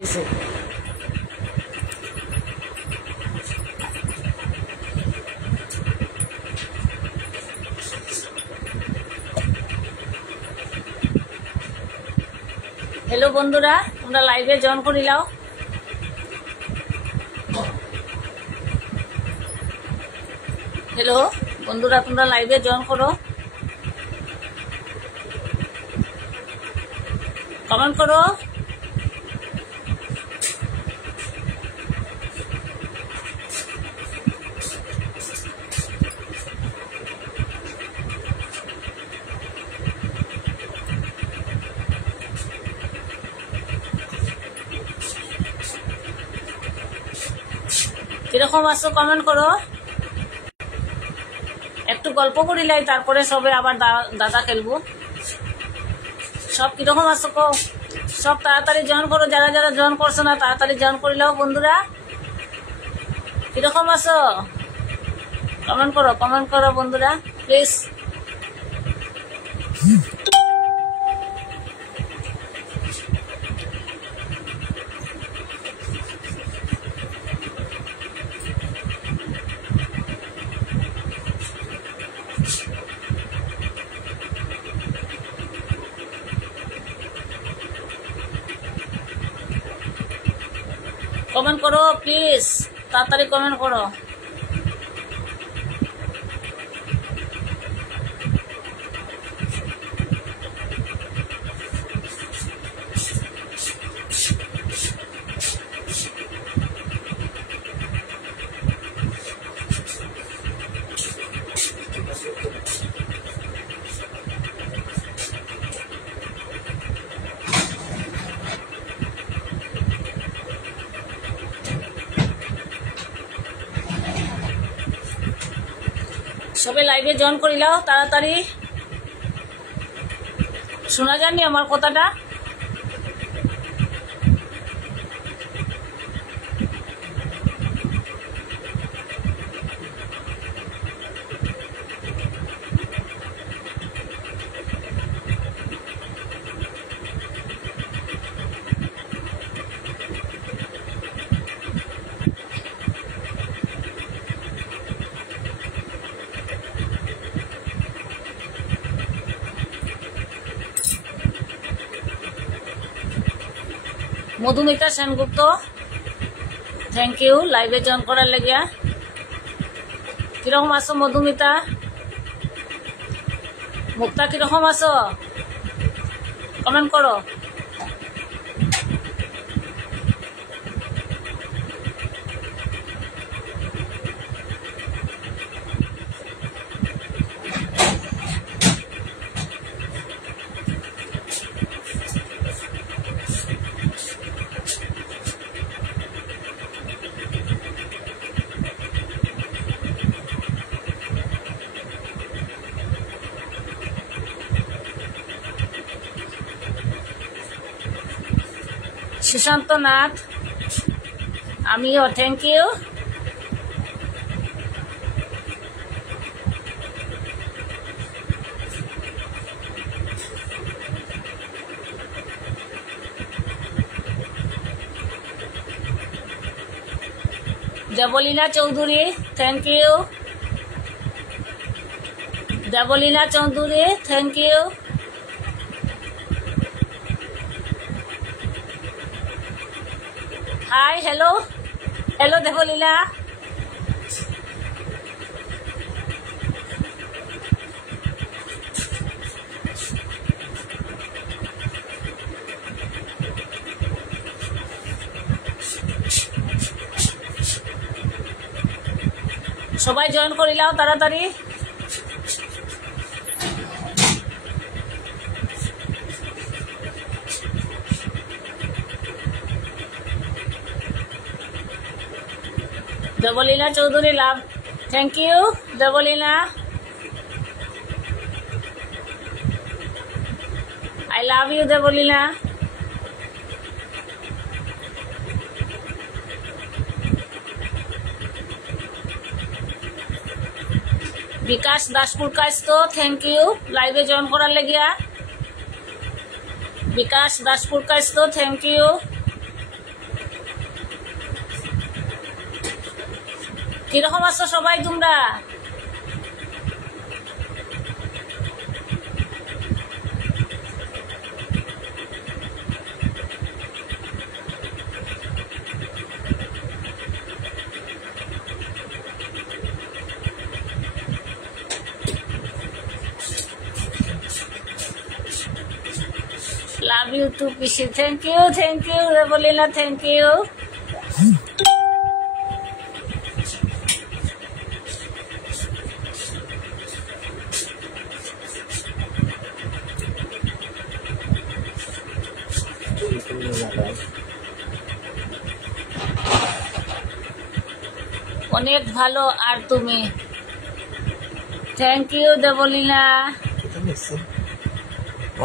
Eso. Hello बंधुरा তোমরা লাইভে জয়েন করে নাও। हेलो বন্ধুরা তোমরা লাইভে জয়েন করো, কমেন্ট করো। কিরকম আছো কমেন্ট করো। একটু গল্প করিলাই তারপরে সবে আবার দাদা খেলবো। সব কিরকম আছো কো, সব তাড়াতাড়ি জয়েন করো। যারা যারা জয়েন করছো না তাড়াতাড়ি জয়েন করিলাও বন্ধুরা। কিরকম আছো কমেন্ট করো বন্ধুরা প্লিজ। কমেন্ট করো প্লিজ, তাড়াতাড়ি কমেন্ট করো। সবে লাইভে জয়েন করিলাও তাড়াতাড়ি। শোনা যায়নি আমার কথাটা? মধুমিতা সেনগুপ্ত, থ্যাংক ইউ লাইভে জয়েন করার লাগিয়া। কিরকম আছো মধুমিতা? মুক্তা কিরকম আছো কমেন্ট করো। সুশান্ত নাথ, আমিও thank you. Debolina Chowdhury, thank you. Debolina Chowdhury, thank you. Hi, hello hello Debolina. সবাই জয়েন করিলাও তাড়াতাড়ি। Debolina Chowdhury love, thank you Debolina. I love you Debolina. Bikash Daspur Kasto, thank you লাইভে জয়েন করার লাগিয়া। Bikash Daspur Kasto, thank you. কিরকম আছো সবাই তোমরা? Love you too, Pishi. Thank you, Rebolina, thank you. অনেক ভালো আর তুমি? Thank you Debolina.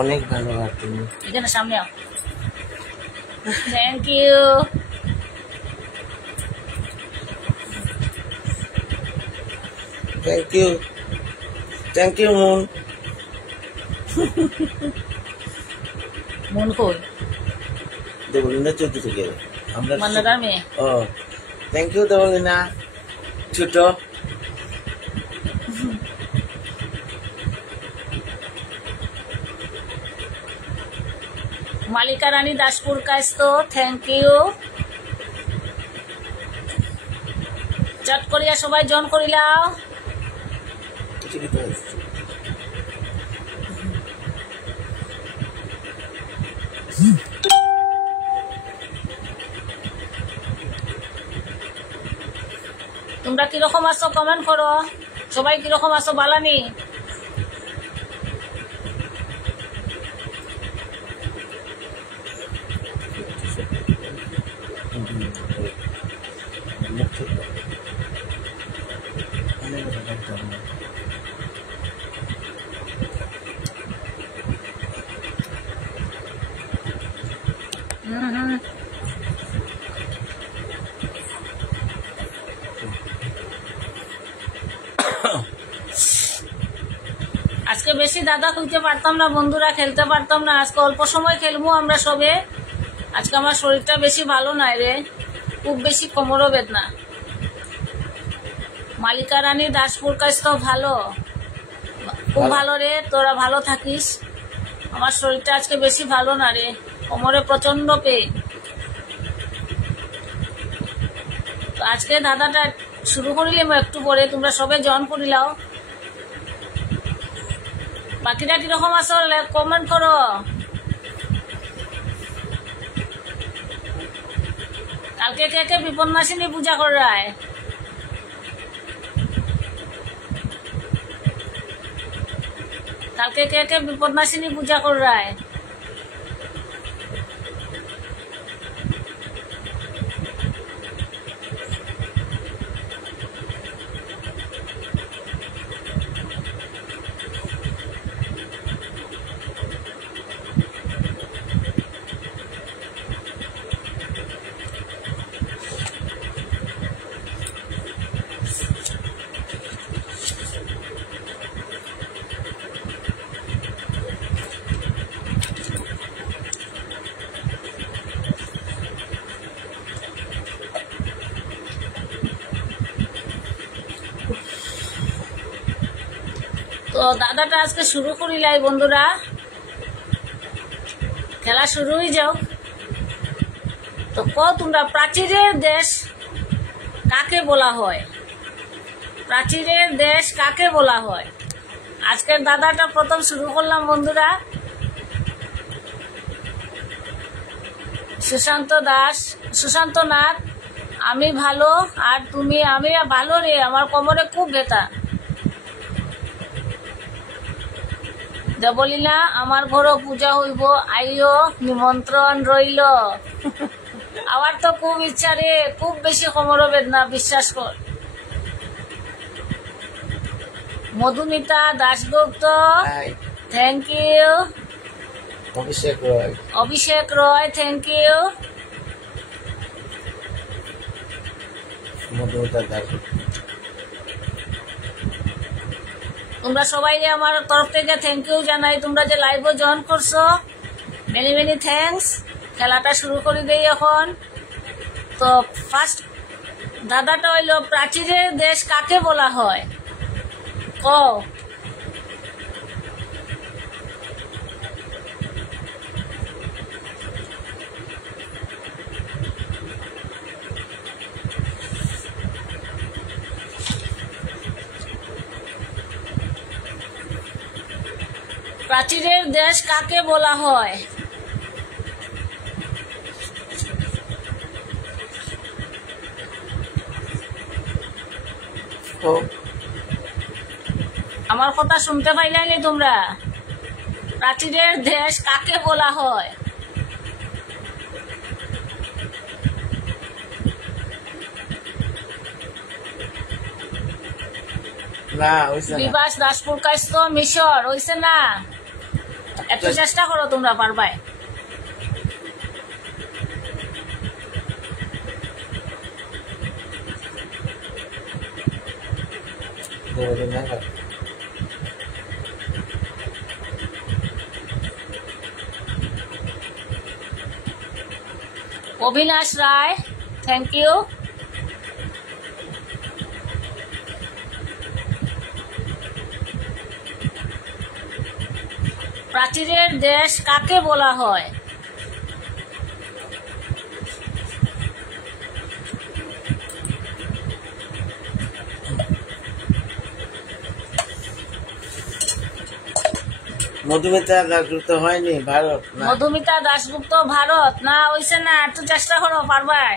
অনেক ভালো আর তুমি? এখানে সামনে আও। Thank you. Thank you, thank you Moon. মন কই? দেবলীনা চৌধুরী থেকে আমরা মান্নাদার মেয়ে। ও থ্যাংক ইউ দেবলীনা ছোট। মালিকা রানী দাসপুর কাস্তো, থ্যাংক ইউ। চট করিয়া সবাই জন করিলাও। তোমরা কিরকম আছো কমেন্ট করো। সবাই কিরকম আছো বালানি? আজকে বেশি দাদা খুলতে পারতাম না বন্ধুরা, খেলতে পারতাম না। আজকে অল্প সময় খেলবো আমরা সবে। আজকে আমার শরীরটা বেশি ভালো নাই রে, খুব বেশি কোমরও বেদনা। মালিকা রানী দাসপুর কাছ তো ভালো, খুব ভালো রে, তোরা ভালো থাকিস। আমার শরীরটা আজকে বেশি ভালো না রে, কোমরে প্রচন্ড পেন। তো আজকে দাদাটা শুরু করিলাম একটু পরে, তোমরা সবে জয়েন করিলাও। বাকিটা কিরকম আছো কমেন্ট করো। কালকে কে কে বিপন্নাসিনী পূজা করায়? কালকে কে কে বিপন্নাসিনী পূজা করায়? তো দাদাটা আজকে শুরু করিলাই বন্ধুরা, খেলা শুরু হয়ে যাও। তো তোমরা প্রাচীরের দেশ কাকে বলা হয়? প্রাচীরের দেশ কাকে বলা হয়? আজকের দাদাটা প্রথম শুরু করলাম বন্ধুরা। সুশান্ত নাথ, আমি ভালো আর তুমি? আমি ভালো রে, আমার কোমরে খুব ব্যথা। দেবলীনা, আমার ঘরও পূজা হইব, আইও, নিমন্ত্রণ রইল। আমার তো খুব ইচ্ছা রে, খুব বেশি কোমরে বেদনা, বিশ্বাস কর। Madhumita Dasgupta, thank you. Abhishek Roy, thank you. তোমরা সবাই আমার তরফ থেকে থ্যাংক ইউ জানাই। তোমরা যে লাইভে জয়েন করছো, মেনি মেনি থ্যাংকস। খেলাটা শুরু করে দেই এখন। তো ফার্স্ট দাদাটা হইলো প্রাচীরের দেশ কাকে বলা হয়? ক। প্রাচীরের দেশ কাকে বলা হয়? ও আমার কথা শুনতে পাইলানি তোমরা? প্রাচীরের দেশ কাকে বলা হয়? না হইছে না। বিবাস দাসপুর কাইস্ত মিশর হইছে না? এত চেষ্টা করো, তোমরা পারবাই। দেবদিনা অভিনাশ রায়, থ্যাংক ইউ। প্রাচীরের দেশ কাকে বলা হয়? মধুমিতা দাসগুপ্ত হয়নি ভারত না। মধুমিতা দাশগুপ্ত ভারত না? হইছে না? একটু চেষ্টা করো, পারবাই।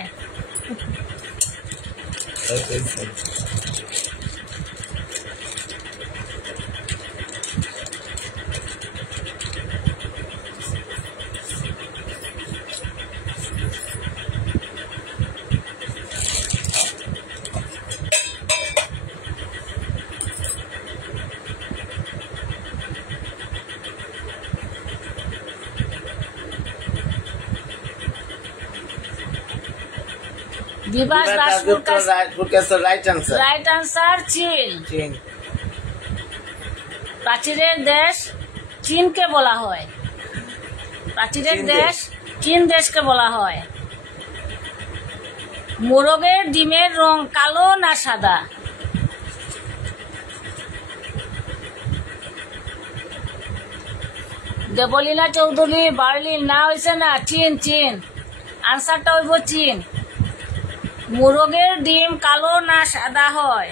Bibas Daspur right answer. Right answer চীন। চীন। প্রাচীরের দেশ চীনকে বলা হয়। প্রাচীরের চীন দেশ চীন দেশকে বলা হয়। মোরগের ডিমের রং কালো না সাদা? দেবলীনা চৌধুরী বার্লিন না? হয়েছে না? চীন। চীন আনসারটা হইব চীন। মোরগের ডিম কালো না সাদা হয়?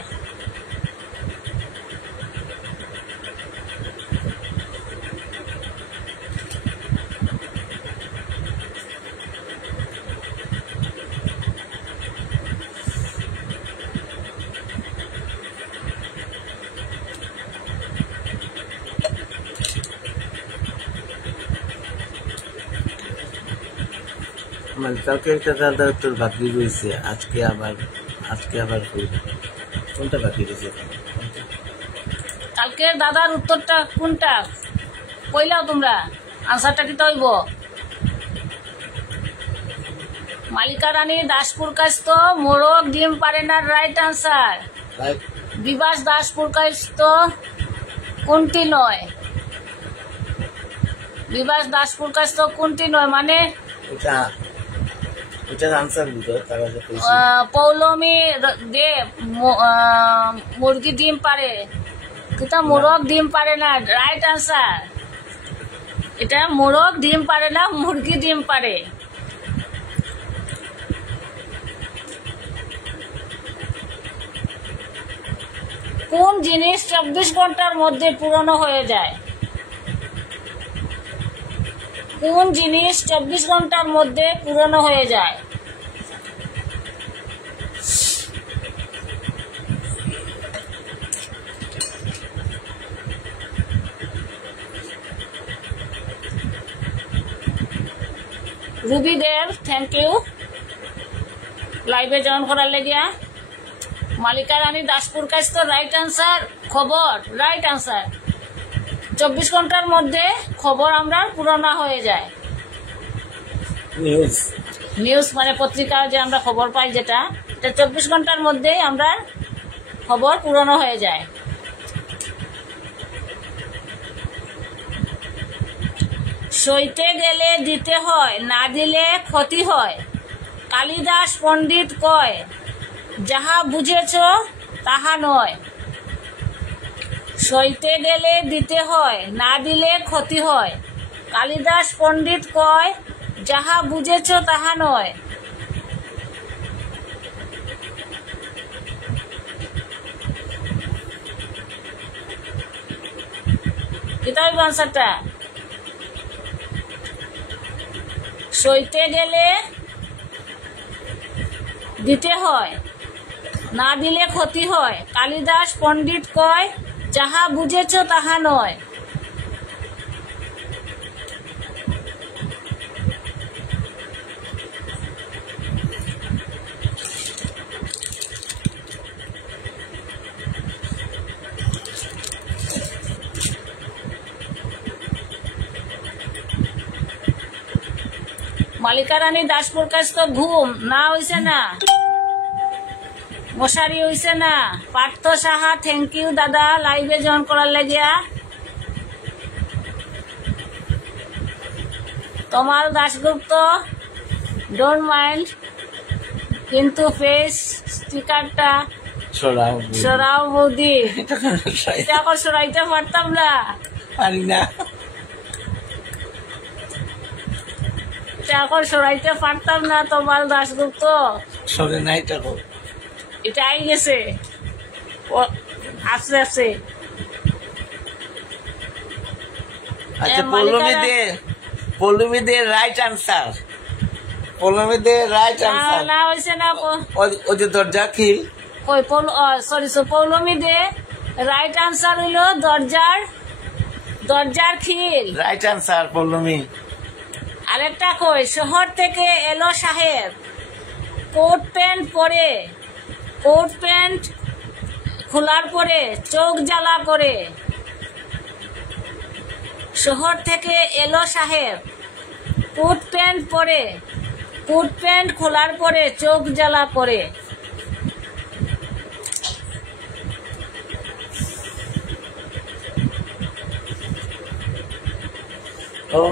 মানে কালকে একটা দাদা তোর বাকি রয়েছে, আজকে আবার করবে। কোনটা বাকি রয়েছে? কালকে দাদার উত্তরটা কোনটা কইলাও তোমরা? আনসারটা কি হইব? মালিকা রানী দাসপুর কাস্ত মোরগ ডিম পারে না, রাইট আনসার। রাইট। বিবাস দাসপুর কাস্ত কোনটি নয়? বিবাস দাসপুর কাস্ত কোনটি নয় মানে? এটার আনসার বুঝো তারা যে কইছে। পৌলমী দে মুরগি ডিম পারে, কিন্তু মোরগ ডিম পারে না, রাইট আনসার। এটা মোরগ ডিম পারে না, মুরগি ডিম পারে। কোন জিনিস 24 ঘন্টার মধ্যে পুরনো হয়ে যায়? কোন জিনিস 24 ঘন্টার মধ্যে পুরনো হয়ে যায়? রুবি দেব, থ্যাংক ইউ লাইভে জয়েন করার লেগিয়া। মালিকা রানী দাসপুর কাছ তো রাইট আনসার। খবর, রাইট আনসার। 24 ঘন্টার মধ্যে খবর আমরা পুরোনো হয়ে যায়। নিউজ মানে পত্রিকা যে আমরা খবর পাই, যেটা 24 ঘন্টার মধ্যেই আমরা খবর পুরোনো হয়ে যায়। সইতে গেলে দিতে হয়, না দিলে ক্ষতি হয়। কালিদাস পণ্ডিত কয়। যাহা বুঝেছ তাহা নয়। সইতে গেলে দিতে হয়, না দিলে ক্ষতি হয়। কালিদাস পণ্ডিত কয়, যাহা বুঝেছ তাহা নয়। এটাই আনসারটা। সইতে গেলে দিতে হয়, না দিলে ক্ষতি হয়। কালিদাস পণ্ডিত কয়, যাহা বুঝেছ তাহা নয়। মালিকা রানী দাসপুর কাছ তো ঘুম না হইছে না, মশারি হইছে না। পার্থ সাহা, থ্যাংক ইউ দাদা লাইভে জয়েন করার লাগিয়া। তমাল দাশগুপ্ত, ডোন্ট মাইন্ড, কিন্তু ফেস স্টিকারটা সরাও বৌদি। এটা এখন সরাইতে পারতাম না, পারি না। এটা এখন সরাইতে পারতাম না। তমাল দাশগুপ্ত সরে নাই টাকা এটা আই গেছে, আস্তে আস্তে। আচ্ছা, Pallavi De right answer. Pallavi De right answer. না হয়েছে না। ওই যে দরজা খিল, ওই sorry Poulami De right answer হইল দরজার খিল। Right answer Pallavi. আরেকটা কই, শহর থেকে এলো সাহেব, কোট প্যান্ট পরে, কোট প্যান্ট খোলার পরে চোখ জ্বালা করে। শহর থেকে এলো সাহেব, কোট প্যান্ট পরে, কোট প্যান্ট খোলার পরে চোখ জ্বালা করে। ও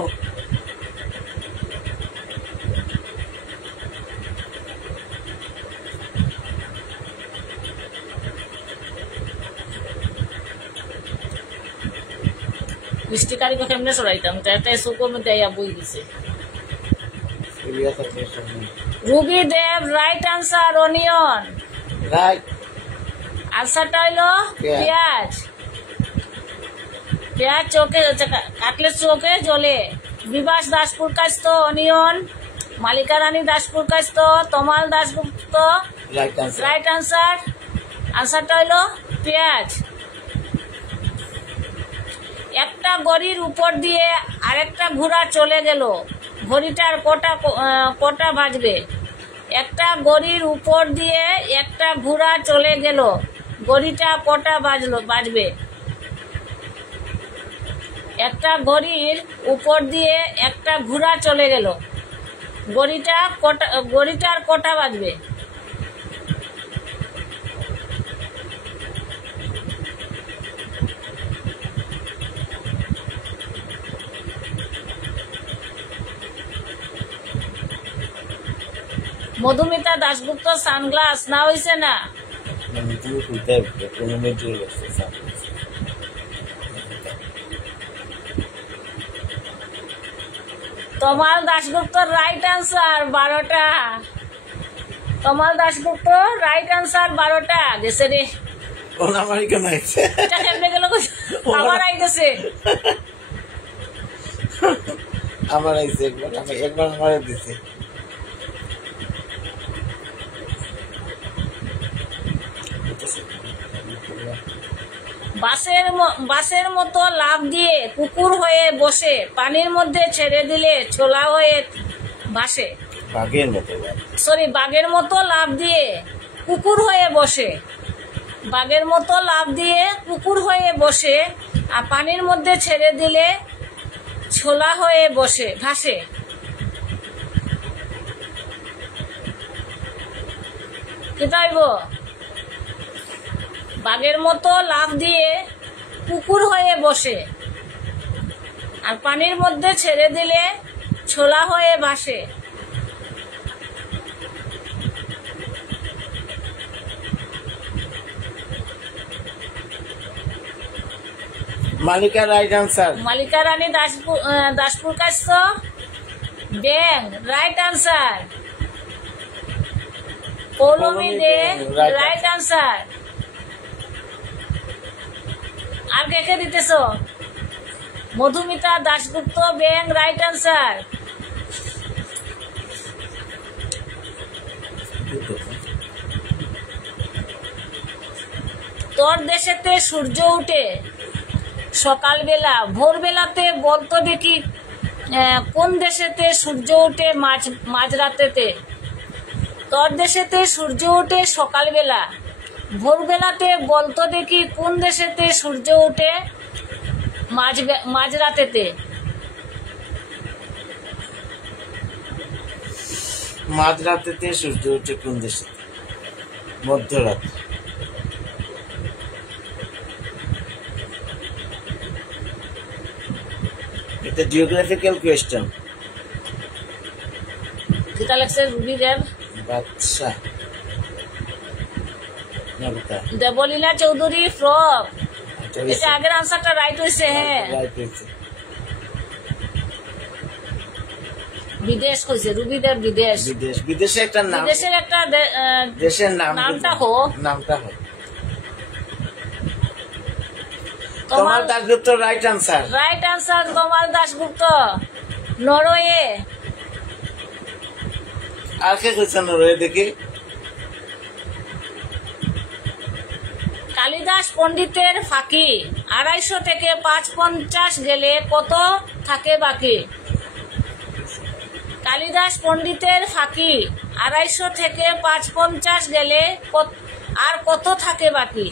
মিষ্টিকারি কথা এমনি সরাইতাম, একটা সুকো মধ্যে আইয়া বই দিছে। রুবি দেব রাইট আনসার, অনিয়ন। রাইট আনসারটা হইলো পেঁয়াজ। পেঁয়াজ চোখে কাটলে চোখে জ্বলে। বিভাস দাসপুর কাছ তো অনিয়ন। মালিকা রানী দাসপুর কাছ তো তমাল দাসগুপ্ত রাইট আনসার। আনসারটা হইলো পেঁয়াজ। একটা গড়ির উপর দিয়ে আরেকটা ঘোড়া চলে গেল, ঘড়িটার কটা বাজবে? একটা গড়ির উপর দিয়ে একটা ঘোড়া চলে গেল, ঘড়িটা কটা বাজবে? একটা গড়ির উপর দিয়ে একটা ঘোড়া চলে গেল, ঘড়িটার কটা বাজবে? মধুমিতা দাশগুপ্ত সানগ্লাস না হইছে না। তমাল দাশগুপ্ত রাইট আনসার 12টা। তমাল দাশগুপ্ত রাইট আনসার 12টা গেছে রে। এটা কেমনে গেল? আমার আই গেছে। আমার আইছে একবার আমার দিছে। বাসের মতো লাফ দিয়ে কুকুর হয়ে বসে, পানির মধ্যে ছেড়ে দিলে ছোলা হয়ে ভাসে। বাঘের মতো লাফ দিয়ে কুকুর হয়ে বসে, বাঘের মতো লাফ দিয়ে কুকুর হয়ে বসে, আর পানির মধ্যে ছেড়ে দিলে ছোলা হয়ে ভাসে। কি তাইব? বাঘের মতো লাফ দিয়ে কুকুর হয়ে বসে, আর পানির মধ্যে ছেড়ে দিলে ছোলা হয়ে ভাসে। মালিকা রাইট আনসার। মালিকা রানী দাসপুর কাশ্য ব্যাং right answer. Poulami De right answer. আর কে কে দিতেছ? মধুমিতা দাশগুপ্ত ব্যাং রাইট আনসার। তোর দেশেতে সূর্য উঠে সকালবেলা ভোরবেলাতে বলতো দেখি কোন দেশেতে সূর্য উঠে মাঝরাতেতে? তোর দেশেতে সূর্য উঠে সকালবেলা, ভোরবেলাতে বলতো দেখি কোন দেশেতে সূর্য উঠে মাঝরাতেতে? মাঝরাতেতে সূর্য উঠে কোন দেশে? মধ্যরাত। এটা জিওগ্রাফিক্যাল কোয়েশ্চেন। কিতা লাগছে রুবিদের? বাচ্চা দেবলীলা চৌধুরী ফ্রক। এটা আগের আনসারটা রাইট হয়েছে। হ্যাঁ, বিদেশ কইছে রুবিদের। বিদেশ বিদেশে একটা নাম, বিদেশের একটা দেশের নামটা নামটা হয়। Tamal Dasgupta right answer. Right answer Tamal Dasgupta, Norway. আর কে কইছে নরওয়ে দেখি? কালিদাস পণ্ডিতের ফাঁকি 250 থেকে 550 গেলে কত থাকে বাকি? কালিদাস পণ্ডিতের ফাঁকি 250 থেকে 550 গেলে আর কত থাকে বাকি?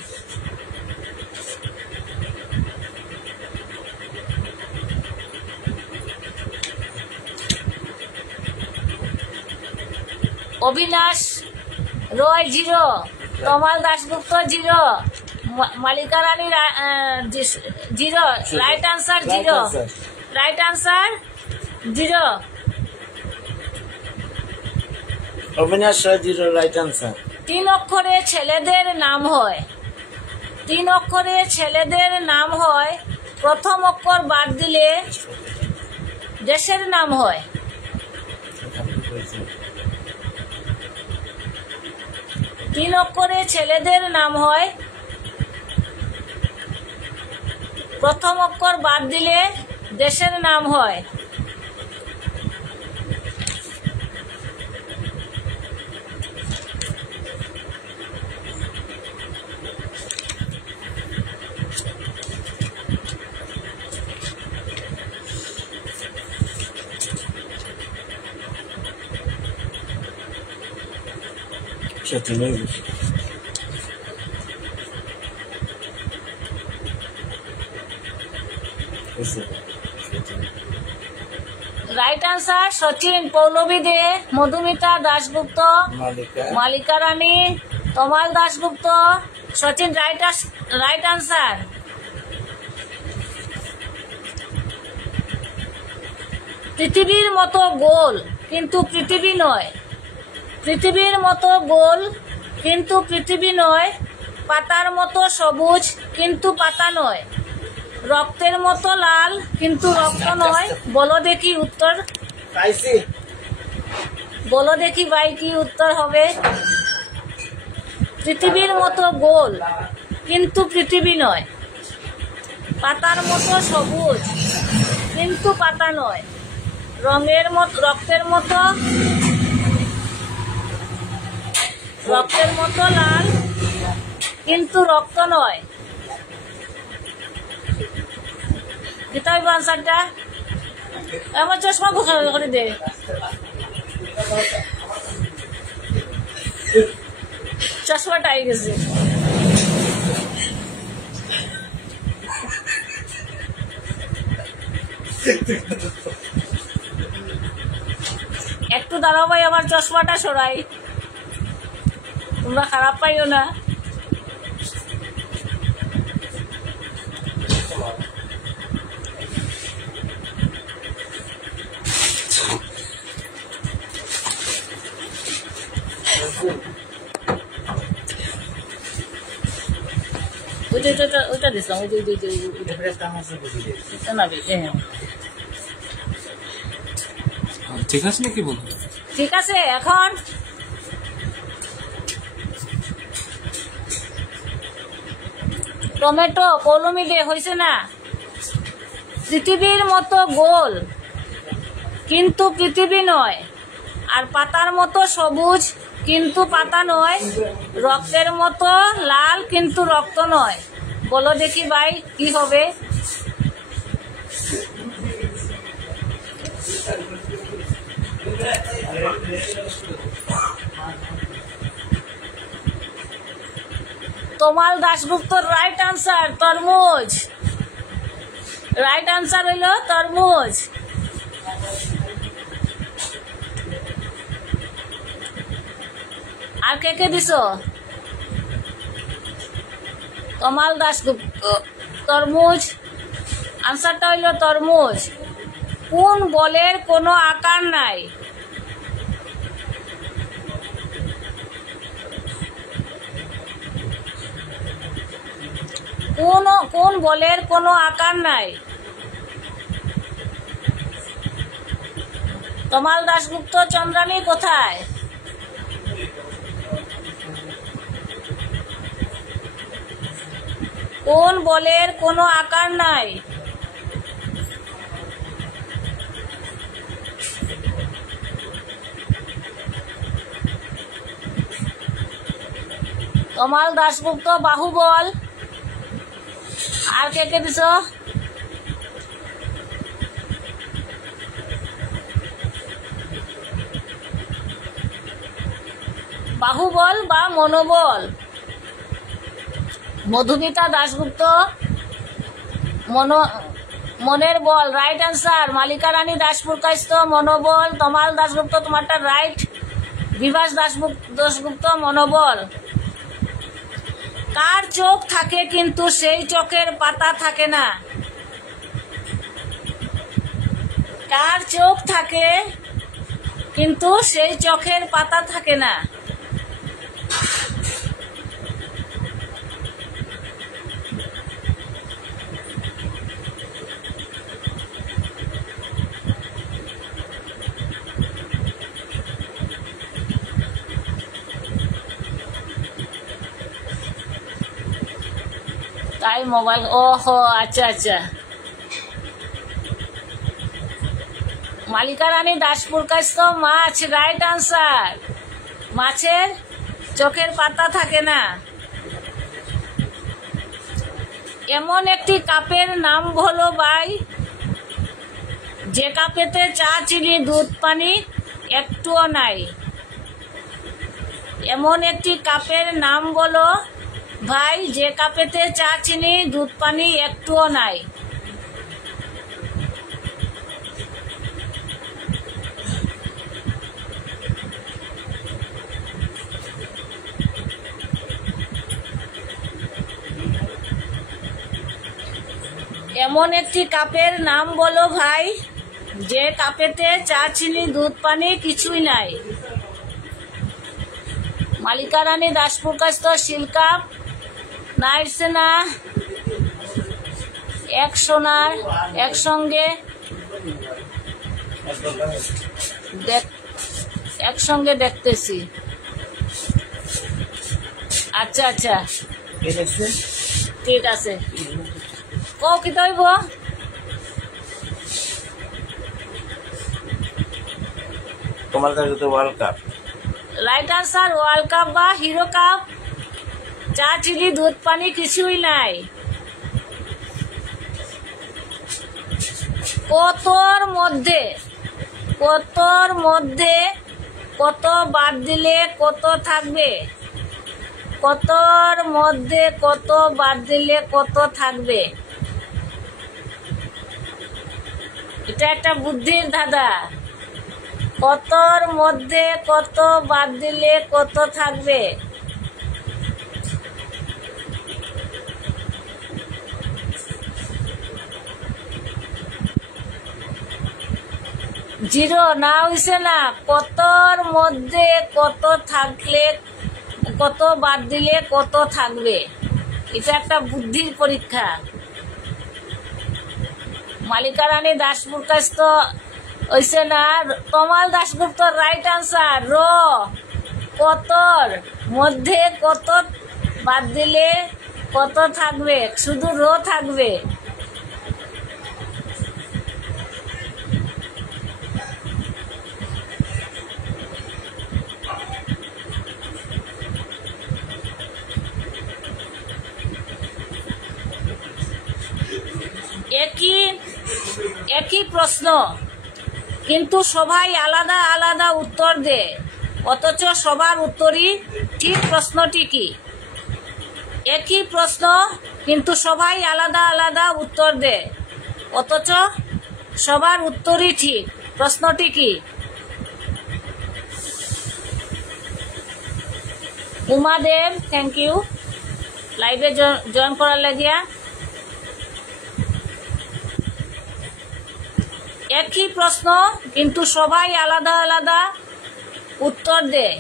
Abinash Roy 0, Tamal Dasgupta 0, Mallika Rani 0, right answer 0, right answer 0। Abinash Roy 0 right answer. 3 অক্ষরে ছেলেদের নাম হয়, 3 অক্ষরে ছেলেদের নাম হয়, প্রথম অক্ষর বাদ দিলে দেশের নাম হয়। 3 অক্ষরে ছেলেদের নাম হয়, প্রথম অক্ষর বাদ দিলে দেশের নাম হয়। রাইট আনসার সচিন, পৌলমী দে, মধুমিতা দাশগুপ্ত, মালিকা রানী, তমাল দাশগুপ্ত, সচিন রাইট আনসার। পৃথিবীর মতো গোল কিন্তু পৃথিবী নয়, পৃথিবীর মতো গোল কিন্তু পৃথিবী নয়, পাতার মতো সবুজ কিন্তু পাতা নয়, রক্তের মতো লাল কিন্তু রক্ত নয়। বলো দেখি উত্তর, বলো দেখি ভাই কি উত্তর হবে? পৃথিবীর মতো গোল কিন্তু পৃথিবী নয়, পাতার মতো সবুজ কিন্তু পাতা নয়, রঙের মতো রক্তের মতো লাল কিন্তু রক্ত নয়। দিতে হইব আনসারটা। আমার চশমা করে দে। চশমাটা আই গেছে। একটু দাঁড়াও ভাই, আমার চশমাটা সরাই, তোমরা খারাপ পাইও না। ওইটা দিছিলাম ঠিক আছে নাকি বলুন? ঠিক আছে। এখন টমেটো কলমি দিয়ে হয়েছে না? পৃথিবীর মতো গোল কিন্তু পৃথিবী নয়, আর পাতার মতো সবুজ কিন্তু পাতা নয়, রক্তের মতো লাল কিন্তু রক্ত নয়। বলো দেখি ভাই কি হবে? তমাল দাশগুপ্তর রাইট আনসার তরমুজ। রাইট আনসার হইল তরমুজ। আর কে কে দিছ? তমাল দাশগুপ্ত তরমুজ। আনসারটা হইল তরমুজ। কোন বলের কোনো আকার নাই? কোন বলের কোনো আকার নাই? তমাল দাশগুপ্ত চন্দ্রানী কোথায়? কোন বলের কোনো আকার নাই? তমাল দাশগুপ্ত বাহুবল। আর কে কে দিছ? বাহুবল বা মনোবল। মধুমিতা দাশগুপ্ত মনের বল রাইট আনসার। মালিকা রানী দাসপুরকাইস্ত মনোবল। তমাল দাশগুপ্ত তোমারটা রাইট। বিভাস দাশগুপ্ত মনোবল। কার চোখ থাকে কিন্তু সেই চোখের পাতা থাকে না? কার চোখ থাকে কিন্তু সেই চোখের পাতা থাকে না? তাই মোবাইল। ওহো আচ্ছা আচ্ছা। মালিকা রানী দাসপুরকাইস্ত মাছ রাইট আনসার। মাছের চোখের পাতা থাকে না। এমন একটি কাপের নাম হলো ভাই যে কাপেতে চা চিনি দুধ পানি একটুও নাই। এমন একটি কাপের নাম বলো ভাই যে কাপেতে চা চিনি দুধ পানি একটুও নাই। এমন একটি কাপের নাম বলো ভাই যে কাপেতে চা চিনি দুধ পানি কিছুই নাই। মালিকা রানী দাসপুরকাস্ত শিলকাপ নাইছে না? এক সোনার একসঙ্গে একসঙ্গে দেখতেছি। আচ্ছা আচ্ছা ঠিক আছে। কও কি তৈব? তোমার কাছে তো world cup. Right answer world cup বা হিরো কাপ। চা চিনি দুধ পানি কিছুই নাই। কতর মধ্যে কত বাদ দিলে কত থাকবে? কতর মধ্যে কত বাদ দিলে কত থাকবে? এটা একটা বুদ্ধির ধাঁধা। কতর মধ্যে কত বাদ দিলে কত থাকবে? জিরো না হইছে না? কতর মধ্যে কত থাকলে কত বাদ দিলে কত থাকবে? এটা একটা বুদ্ধির পরীক্ষা। মালিকা রানী দাসপুরকাস্ত হইছে না। তমাল দাশগুপ্ত রাইট আনসার। র কতর মধ্যে কত বাদ দিলে কত থাকবে? শুধু র থাকবে। একই প্রশ্ন কিন্তু সবাই আলাদা আলাদা উত্তর দেয়, অথচ সবার উত্তরই ঠিক। প্রশ্নটি কি? একই প্রশ্ন কিন্তু সবাই আলাদা আলাদা উত্তর দেয়, অথচ সবার উত্তরই ঠিক। প্রশ্নটি কি? উমাদেব, থ্যাংক ইউ লাইভে জয়েন করার লাগিয়া। একই প্রশ্ন কিন্তু সবাই আলাদা আলাদা উত্তর দেয়,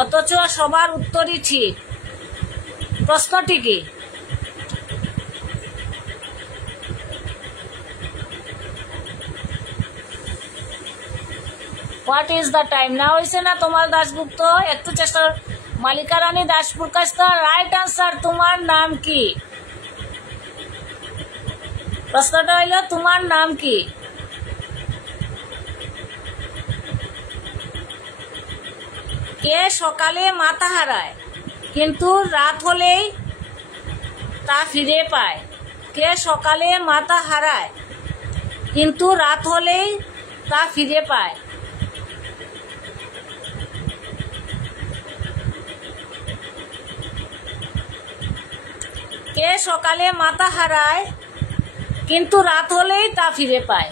অথচ সবার উত্তরই ঠিক। প্রশ্নটি কি? What is the time? না হয়েছে না তোমার দাশগুপ্ত? একটু চেষ্টা। মালিকা রানী দাসপুরকাস্ত রাইট আনসার। তোমার নাম কি? প্রশ্নটা হইল তোমার নাম কি? কে সকালে মাথা হারায় কিন্তু রাত হলেই তা ফিরে পায়? কে সকালে মাথা হারায় কিন্তু রাত হলেই তা ফিরে পায়? কে সকালে মাথা হারায় কিন্তু রাত হলেই তা ফিরে পায়?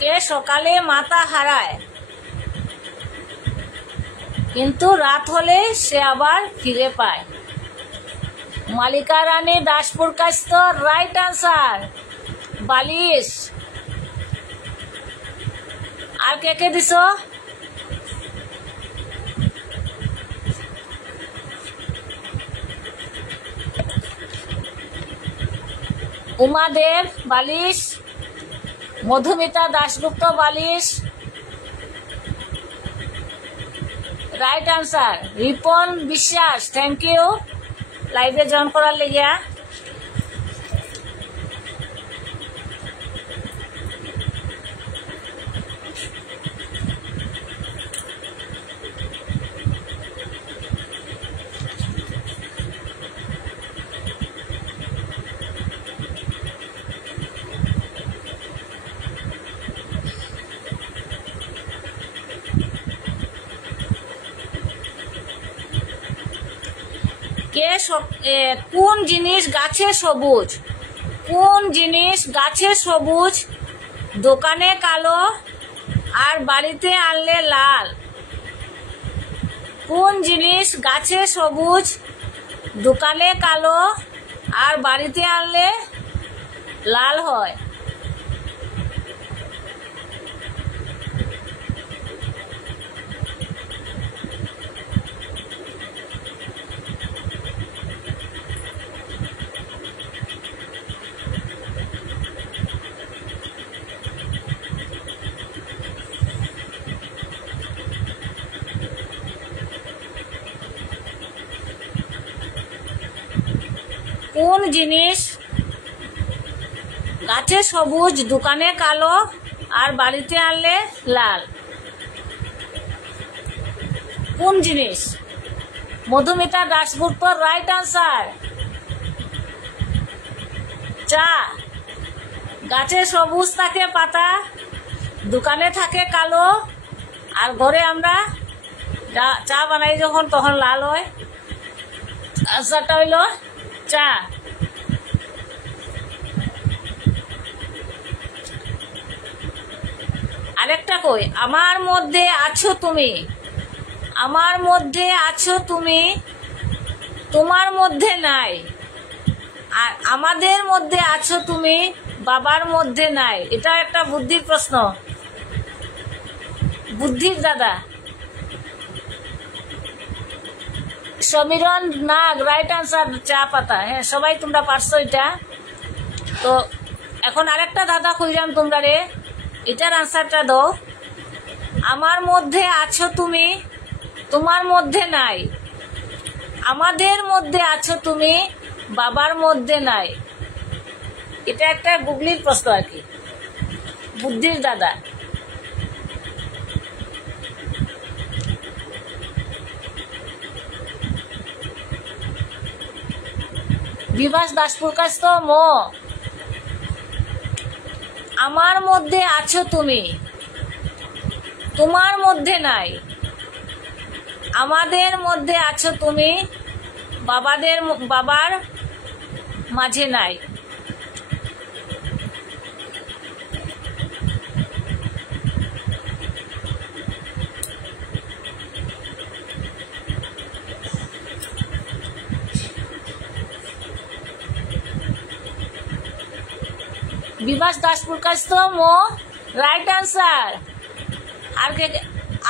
কে সকালে মাথা হারায় কিন্তু রাত হলে সে আবার ফিরে পায়? মালিকা রানী দাসপুরকাস্ত রাইট আনসার। বালিশ। আর কে কে দিছ? উমাদেব বালিশ, মধুমিতা দাশগুপ্ত বালিশ রাইট আনসার। রিপন বিশ্বাস, থ্যাংক ইউ লাইভে জয়েন করার লেগিয়া। কোন জিনিস গাছে সবুজ? কোন জিনিস গাছে সবুজ, দোকানে কালো আর বাড়িতে আনলে লাল? কোন জিনিস গাছে সবুজ, দোকানে কালো আর বাড়িতে আনলে লাল হয়? কোন জিনিস গাছে সবুজ, দোকানে কালো আর বাড়িতে আনলে লাল? কোন জিনিস? Madhumita Dasgupta right answer. চা। গাছে সবুজ থাকে পাতা, দোকানে থাকে কালো, আর ঘরে আমরা চা বানাই যখন তখন লাল হয়। আনসারটা হইল চা। আরেকটা কই, আমার মধ্যে আছো তুমি, আমার মধ্যে আছো তুমি, তোমার মধ্যে নাই, আর আমাদের মধ্যে আছো তুমি, বাবার মধ্যে নাই। এটা একটা বুদ্ধির প্রশ্ন, বুদ্ধির দাদা। সমীরণ নাগ, রাইট আনসার, চা পাতা। হ্যাঁ, সবাই তোমরা পারছো এটা। তো এখন আরেকটা দাদা কইরাম তোমরা রে, এটার আনসারটা দাও। আমার মধ্যে আছো তুমি, তোমার মধ্যে নাই। আমাদের মধ্যে আছো তুমি, বাবার মধ্যে নাই। এটা একটা গুগলির প্রশ্ন আর কি, বুদ্ধির দাদা। বিভাস দাসপুরকাস্ত ম, আমার মধ্যে আছো তুমি, তোমার মধ্যে নাই। আমাদের মধ্যে আছো তুমি, বাবার মাঝে নাই। বিভাস দাসপুরকাস্ত ম, রাইট আনসার। আর কে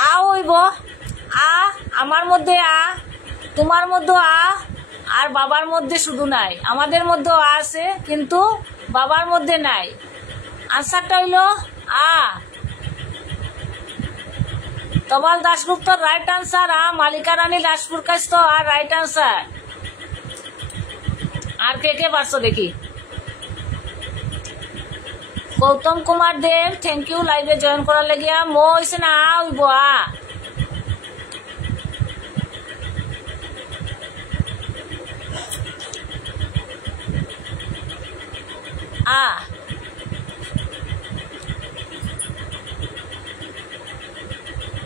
আ হইব, আ, আমার মধ্যে আ, তোমার মধ্যে আ, আর বাবার মধ্যে শুধু নাই। আমাদের মধ্যে আ আছে কিন্তু বাবার মধ্যে নাই। আনসারটা হইল আ। তমাল দাশগুপ্ত রাইট আনসার আ। মালিকা রানী দাসপুরকাস্ত আর রাইট আনসার। আর কে কে পারছো দেখি? গৌতম কুমার দেব, থ্যাংক ইউ লাইভে জয়েন করার লাগিয়া। মো হইছে না, আ হইব আ। আ।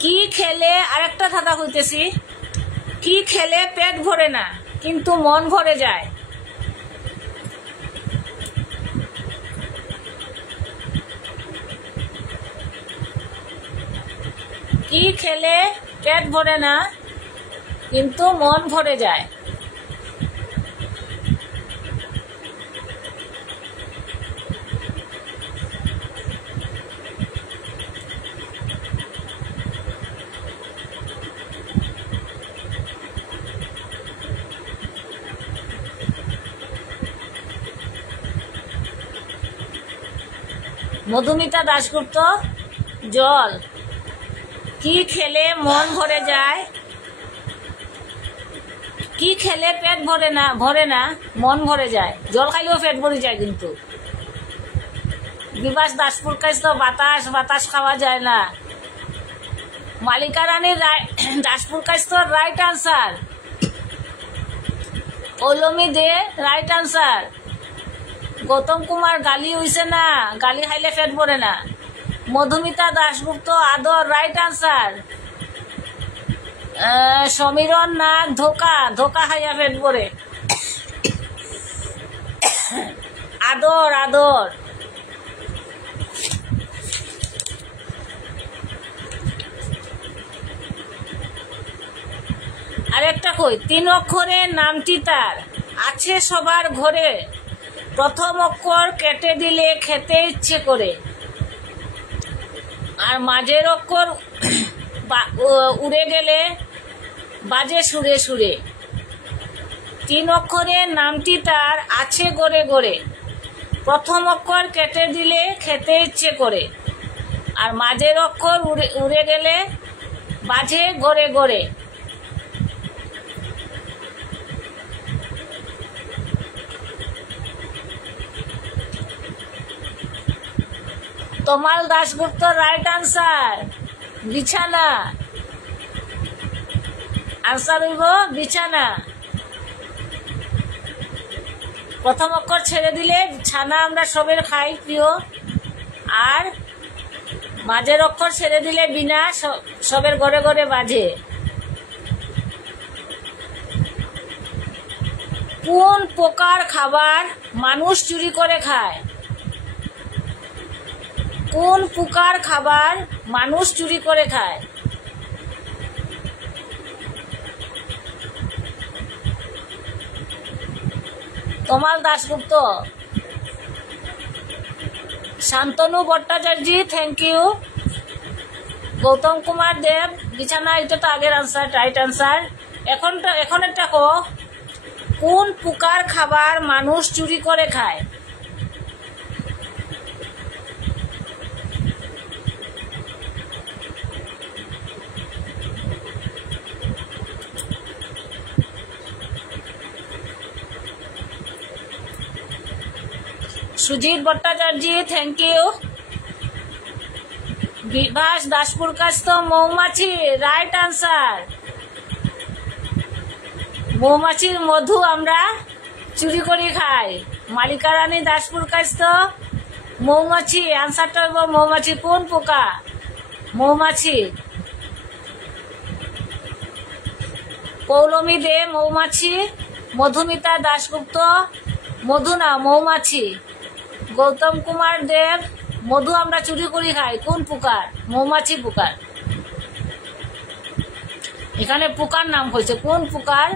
কি খেলে, আরেকটা ধাঁধা হইতেছি, কি খেলে পেট ভরে না কিন্তু মন ভরে যায়? কি খেলে পেট ভরে না কিন্তু মন ভরে যায়? মধুমিতা দাশগুপ্ত, জল। কি খেলে মন ভরে যায়? কি খেলে পেট ভরে না মন ভরে যায়? জল খাইলেও পেট ভরে যায় কিন্তু। বিভাস দাসপুরকাস্ত, বাতাস, বাতাস খাওয়া যায় না। মালিকা রানী দাসপুরকাস্ত right answer. Poulami De right answer. Gautam Kumar গালি হইছে না, গালি খাইলে পেট ভরে না। মধুমিতা দাশগুপ্ত আদর রাইট আনসার। সমীরণ নাগ ধোকা, ধোকা খাইয়া পেট ভরে। আদর, আদর। আরেকটা কই, 3 অক্ষরের নামটি তার, আছে সবার ঘরে, প্রথম অক্ষর কেটে দিলে খেতে ইচ্ছে করে, আর মাঝের অক্ষর উড়ে গেলে বাজে সুরে সুরে। 3 অক্ষরের নামটি তার, আছে গড়ে গড়ে, প্রথম অক্ষর কেটে দিলে খেতে ইচ্ছে করে, আর মাঝের অক্ষর উড়ে গেলে বাজে গড়ে গড়ে। তমাল দাশগুপ্ত রাইট আনসার। বিছানা। আনসার হইব বিছানা। প্রথম অক্ষর ছেড়ে দিলে ছানা আমরা সবের খাই প্রিয়, আর মাঝের অক্ষর ছেড়ে দিলে বিনা সবের ঘরে ঘরে বাজে। কোন প্রকার খাবার মানুষ চুরি করে খায়? কোন প্রকার খাবার মানুষ চুরি করে খায়? কোন তমাল দাশগুপ্ত, শান্তনু ভট্টাচার্য, থ্যাংক ইউ। গৌতম কুমার দেব, বিছানা, এটা তো আগের আনসার, রাইট আনসার। এখন একটা কোন প্রকার খাবার মানুষ চুরি করে খায়? Sujit Bhattacharya, thank you. বিভাস দাসপুর কাস্ত, মৌমাছি, রাইট আনসার। মৌমাছির মধু আমরা চুরি করে খাই। মালিকা রানী দাসপুর কাস্ত, মৌমাছি, আনসারটা হইব মৌমাছি। কোন পোকা? মৌমাছি। পৌলমী দে, মৌমাছি। মধুমিতা দাশগুপ্ত, মধু না, মৌমাছি। গৌতম কুমার দেব, মধু আমরা চুরি করে খাই। কোন পোকার? মৌমাছি পোকার। এখানে পোকার নাম হয়েছে, কোন পোকার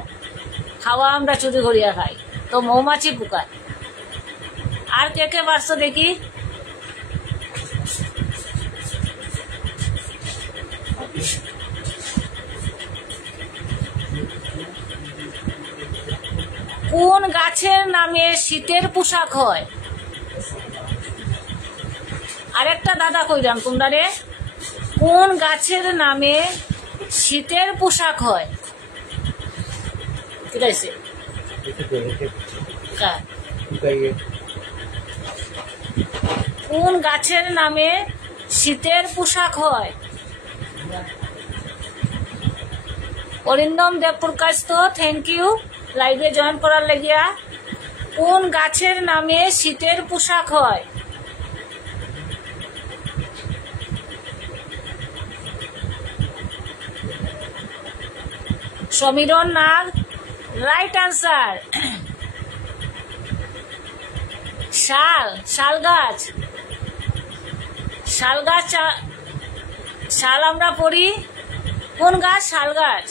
খাওয়া আমরা চুরি করিয়া খাই? তো মৌমাছি পোকার। আর কে কে পারছো দেখি? কোন গাছের নামে শীতের পোশাক হয়? আরেকটা দাদা কইলাম তোমরা রে, কোন গাছের নামে শীতের পোশাক হয়? ঠিক আছে, কোন গাছের নামে শীতের পোশাক হয়? অরিন্দম দেবপ্রকাশ, তো থ্যাংক ইউ লাইভে জয়েন করার লাগিয়া। কোন গাছের নামে শীতের পোশাক হয়? সমীরণ নাগ, রাইট আনসার। শাল গাছ। শাল আমরা পড়ি। কোন গাছ? শাল গাছ।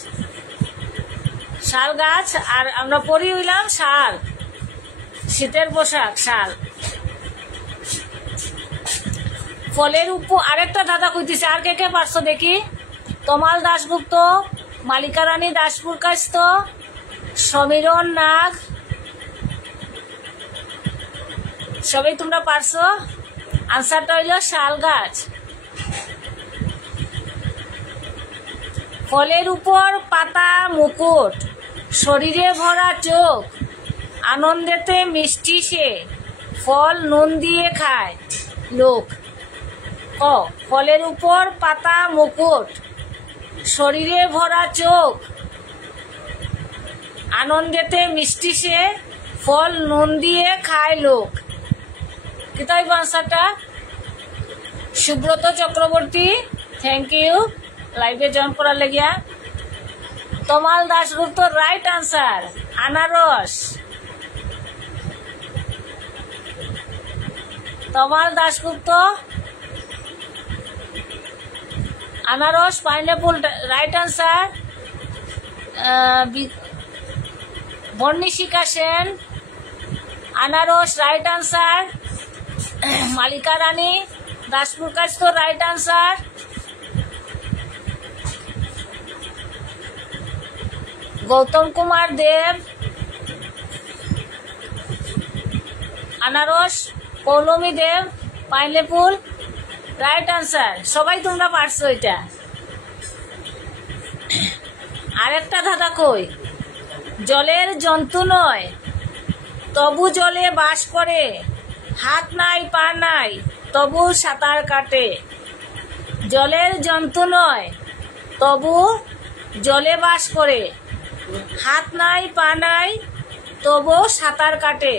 শাল গাছ। আর আমরা পড়ি হইলাম শাল, শীতের পোশাক শাল। ফলের উপর আরেকটা দাদা কইতেছে, আর কে কে পারছো দেখি? তমাল দাশগুপ্ত, মালিকা রানী দাসপুর কাস্ত, সমীরণ নাগ, সবাই তোমরা পারছো। আনসারটা হইল শাল গাছ। ফলের উপর পাতা মুকুট, শরীরে ভরা চোখ, আনন্দেতে মিষ্টি সে, ফল নুন দিয়ে খায় লোক। ফলের উপর পাতা মুকুট, শরীরে ভরা চোখ, আনন্দেতে মিষ্টি সে, ফল নুন দিয়ে খায় লোক। কিতাই আনসারটা? সুব্রত চক্রবর্তী, থ্যাংক ইউ লাইভে জয়েন করার লাগিয়া। তমাল দাশগুপ্ত, রাইট আনসার, আনারস। তমাল দাশগুপ্ত, আনারস, পাইনাপল, রাইট আনসার। বর্ণিশিকা সেন, আনারস, রাইট আনসার। মালিকা রানী দাসপুর কাছ, তো রাইট আনসার। গৌতম কুমার দেব, আনারস। পৌলমী দেব, পাইনাপল, রাইট আনসার। সবাই তোমরা পারছো এটা। আরেকটা ধাঁধা কই, জলের জন্তু নয় তবু জলে বাস করে, হাত নাই পা নাই তবু সাঁতার কাটে। জলের জন্তু নয় তবু জলে বাস করে, হাত নাই পা নাই তবু সাঁতার কাটে।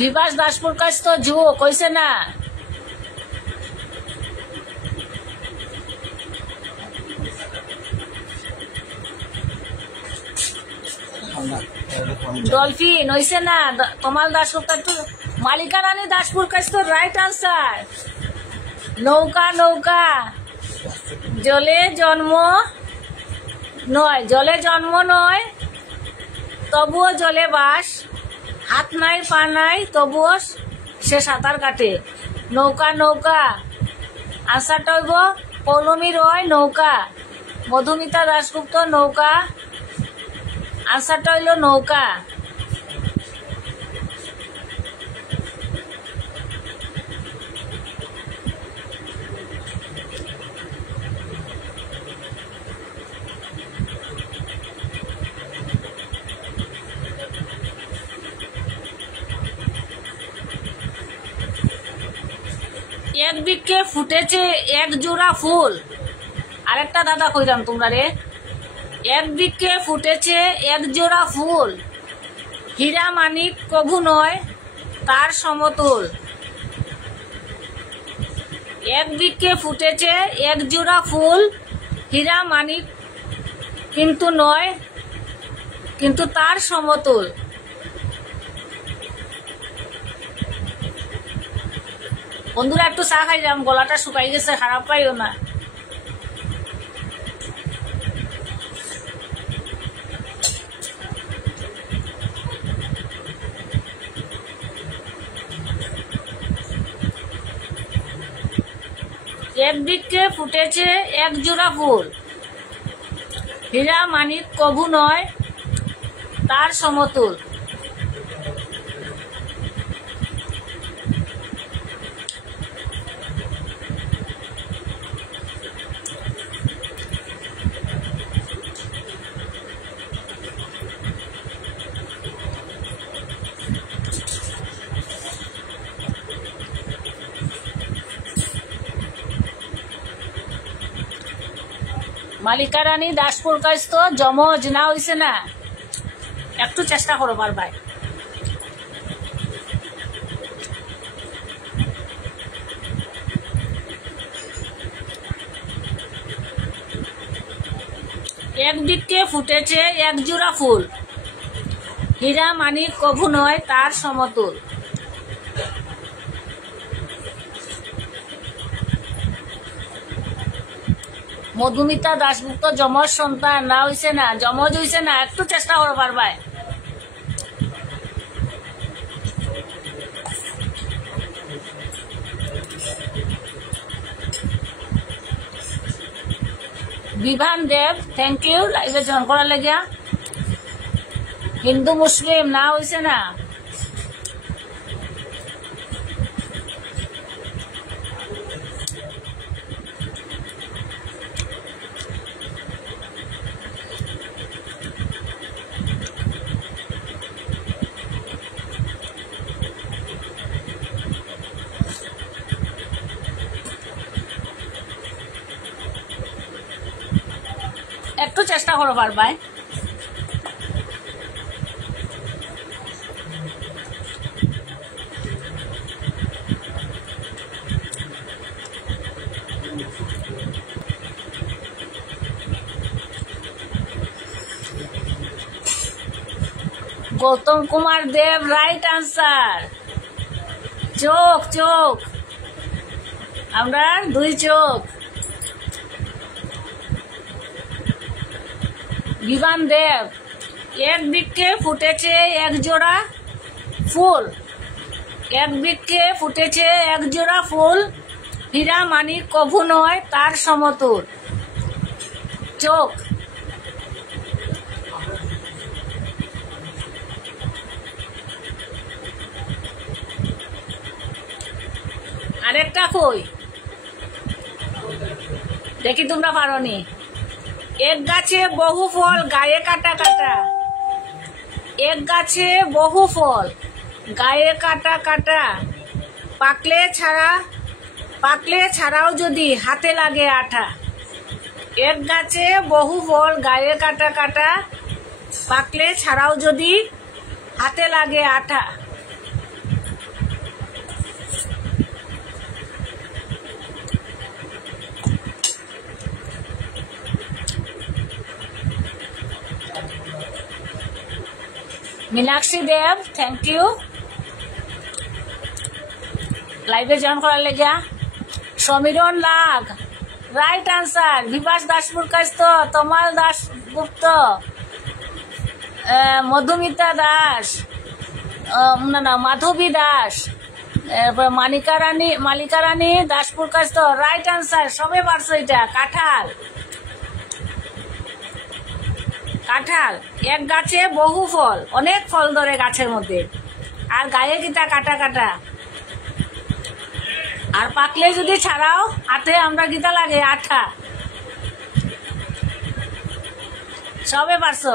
বিভাস দাসপুর কাছ, তো জুও কইছে না। ডলফিন হইছে না, তমাল দাশগুপ্ত তো মালিকা রানী দাসপুর কাছ তো রাইট আনসার। নৌকা নৌকা, জলে জন্ম নয়, জলে জন্ম নয় তবুও জলে বাস, হাত নাই পা নাই তবুও সে সাঁতার কাটে। নৌকা নৌকা, আনসারটা হইব পৌলমী রয় নৌকা, মধুমিতা দাশগুপ্ত নৌকা, আনসারটা হইল নৌকা। এক বৃক্ষে ফুটেছে এক জোড়া ফুল। আরেকটা দাদা কইরাম তোমরা রে, এক বৃক্ষে ফুটেছে এক জোড়া ফুল, হীরা মানিক কভু নয় তার সমতুল। এক বৃক্ষে ফুটেছে এক জোড়া ফুল, হীরা মানিক কিন্তু নয়, কিন্তু তার সমতুল। বন্ধুরা একটু চা খাইলাম, গলাটা শুকাই গেছে, খারাপ পাইও না। এক বৃক্ষে ফুটেছে এক জোড়া ফুল, হীরা মানিক কভু নয় তার সমতুল। মালিকা রানী দাসপুর কাছ তো জমজ না হইছে না, একটু চেষ্টা করো ভাই। এক বৃক্ষে ফুটেছে এক জোড়া ফুল, হীরা মানিক কভু নয় তার সমতুল। মধুমিতা দাশগুপ্ত যমজ সন্তান না হইছে না, যমজ হইছে না, একটু চেষ্টা করবার ভাই। বিভান দেব থ্যাংক ইউ লাইভে জয়েন করার লাগিয়া। হিন্দু মুসলিম না হইছে না, একটু চেষ্টা করো ভাই। Gautam Kumar Deb right answer. চোখ চোখ, আমরা দুই চোখ। বিভান দেব, এক বৃক্ষে ফুটেছে এক জোড়া ফুল, এক বৃক্ষে ফুটেছে এক জোড়া ফুল, হীরা মানিক কভু নয় তার সমতুল। চোখ। আরেকটা কই দেখি তোমরা পারোনি। এক গাছে বহু ফল গায়ে কাটা কাটা, এক গাছে বহু ফল গায়ে কাটা কাটা, পাকলে ছাড়াও যদি হাতে লাগে আঠা। এক গাছে বহু ফল গায়ে কাটা কাটা, পাকলে ছাড়াও যদি হাতে লাগে আঠা। मीनाक्षी देव थैंक यू लाइवे जॉइन করার লেগা সমীরণ লাগ রাইট आंसर বিভাস দাসপুর কাস্ত তমাল দাস গুপ্ত মধুমিতা দাস না না মাধবী দাস মালিকা রানী দাসপুর কাস্ত রাইট आंसर সবে পারছো এটা কাঁঠাল কাঁঠাল এক গাছে বহু ফল অনেক ফল ধরে গাছের মধ্যে আর গায়ে কিটা কাটা কাটা আর পাকলে যদি ছাড়াও হাতে আমরা কিটা লাগে আঠা সবে পারছো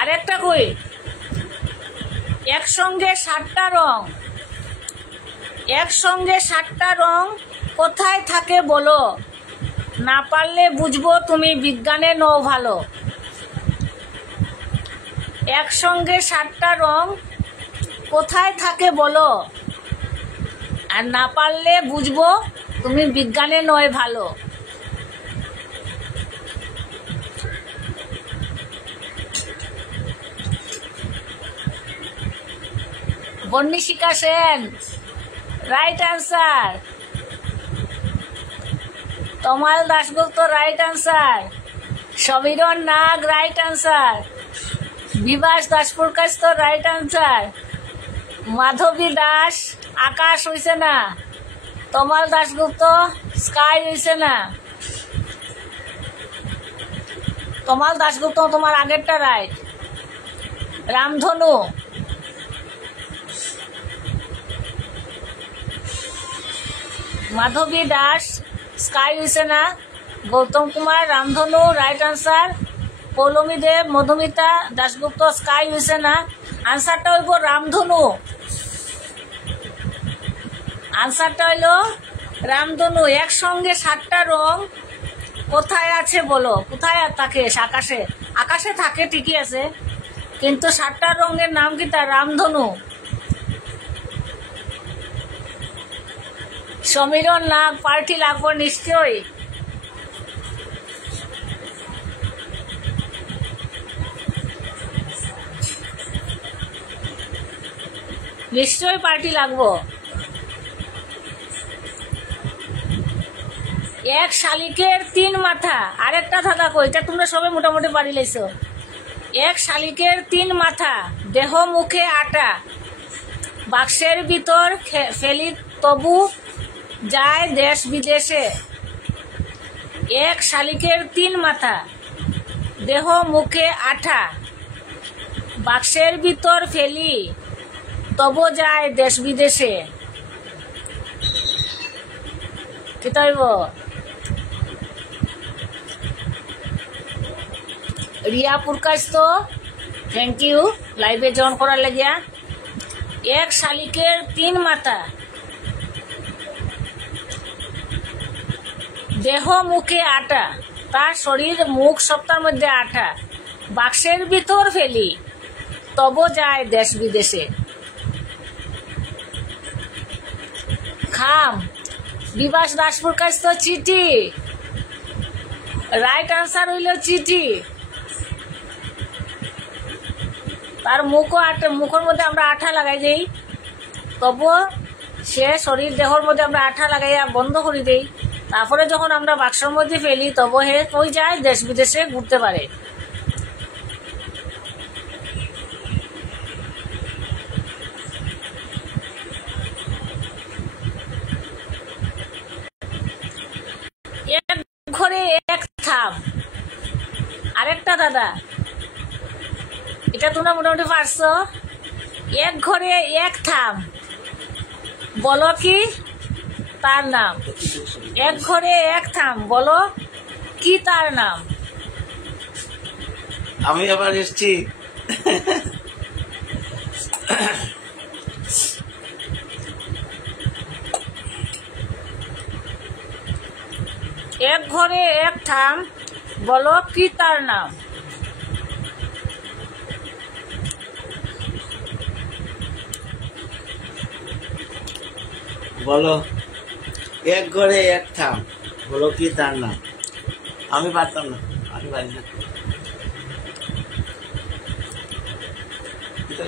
আরেকটা কই একসঙ্গে 7টা রং একসঙ্গে 7টা রং কোথায় থাকে বলো না পারলে বুঝবো তুমি বিজ্ঞানে নও ভালো একসঙ্গে 7টা রং কোথায় থাকে বলো আর না পারলে বুঝবো তুমি বিজ্ঞানে নয় ভালো Barnishika Sen right answer Tamal Dasgupta right answer Samiran Nag right answer Bibhas Daspur Kasto right answer Madhabi Das আকাশ হইছে না তমাল দাশগুপ্ত স্কাই হইছে না তমাল দাশগুপ্ত তোমার আগেরটা রাইট রামধনু মাধবী দাস স্কাই হইছে না গৌতম কুমার রামধনু রাইট आंसर পৌলমী দেব মধুমিতা দাশগুপ্ত স্কাই হইছে না আনসারটা হইব রামধনু আনসারটা হইল রামধনু একসঙ্গে 7টা রং কোথায় আছে বলো কোথায় থাকে আকাশে আকাশে থাকে ঠিকই আছে কিন্তু 7টা রঙের নাম কি তার রামধনু সমীরণ নাগ পার্টি লাগবো নিশ্চয়ই নিশ্চয়ই পার্টি লাগবো এক শালিকের 3 মাথা আরেকটা ধাঁধা কই এটা তোমরা সবাই মোটামুটি পারি লাইছো এক শালিকের 3 মাথা দেহ মুখে আটা বাক্সের ভিতর ফেলি তবু যায় দেশ বিদেশে এক শালিকের 3 মাথা দেহ মুখে আঠা বাক্সের ভিতর ফেলি তবু যায় দেশ বিদেশে কি তাইব রিয়া পুরকাস্ত থ্যাংক ইউ লাইভে জয়েন করার লাগিয়া এক শালিকের 3 মাথা দেহ মুখে আটা তার শরীর মুখ সবটার মধ্যে আঠা বাক্সের ভিতর ফেলি তবু যায় দেশ বিদেশে খাম বিভাস দাসপুর কাছ তো চিঠি রাইট आंसर হইল চিঠি তার মুখের মধ্যে আমরা আঠা লাগাই দেই তবু সে শরীর দেহর মধ্যে আমরা আঠা লাগাইয়া বন্ধ করে দেই তারপরে যখন আমরা বাক্সের মধ্যে ফেলি তবু হে কই যায় দেশ বিদেশে ঘুরতে পারে এক ঘরে এক থাম আরেকটা দাদা এটা তোমরা মোটামুটি পারছো এক ঘরে এক থাম বলো কি তার নাম এক ঘরে এক থাম বলো কি তার নাম আমি আবার এসছি এক ঘরে এক থাম বলো কি তার নাম বলো এক ঘরে এক থাম বলো কি তার নাম আমি পারতাম না আমি পারি না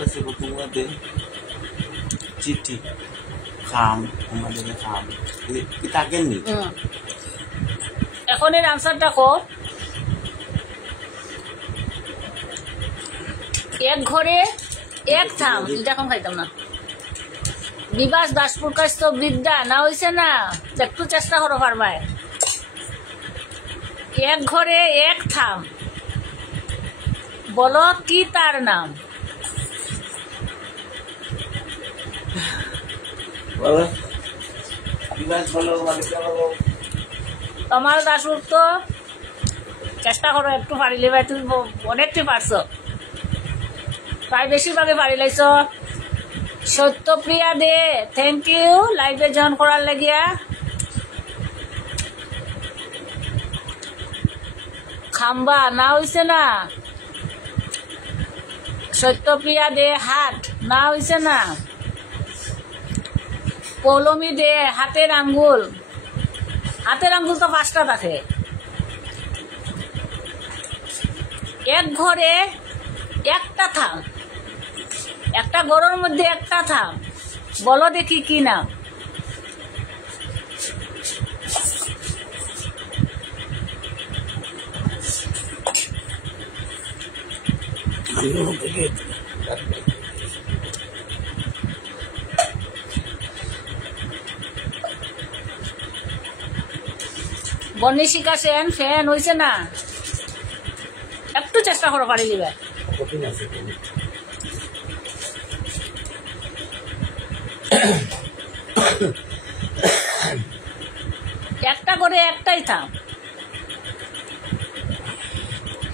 আছে তোমাদের চিঠি খাম আমাদের খাম কি থাকেননি এখন এর আনসারটা কো এক ঘরে এক থাম এটা এখন খাইতাম না বিবাস দাসপুর কাছ তো বৃদ্ধা না হইছে না একটু চেষ্টা করো পারবাই এক ঘরে এক থাম বলো কি তার নাম বলো বিবাস বলো মালিকা বলো তোমার দাসপুর তো চেষ্টা করো একটু পারিলে ভাই তুমি অনেকটি পারছো প্রায় বেশিরভাগে পারি লাইছ সত্যপ্রিয়া দে থ্যাংক ইউ লাইভে জয়েন করার লাগিয়া খাম্বা না হইছে না সত্যপ্রিয়া দে হাত না হইছে না পৌলমী দে হাতের আঙ্গুল তো 5টা থাকে এক ঘরে একটা থাম একটা ঘরের মধ্যে একটা থাম বলো দেখি কি নাম বর্ণিশিকা সেন ফ্যান হয়েছে না একটু চেষ্টা করো পারি দিবে একটা করে একটাই থাম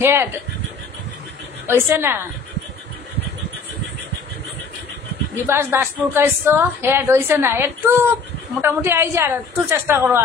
হেড হয়েছে না বিবাস দাসপুর কাছ হেড হয়েছে না একটু মোটামুটি আইছে আর একটু চেষ্টা করো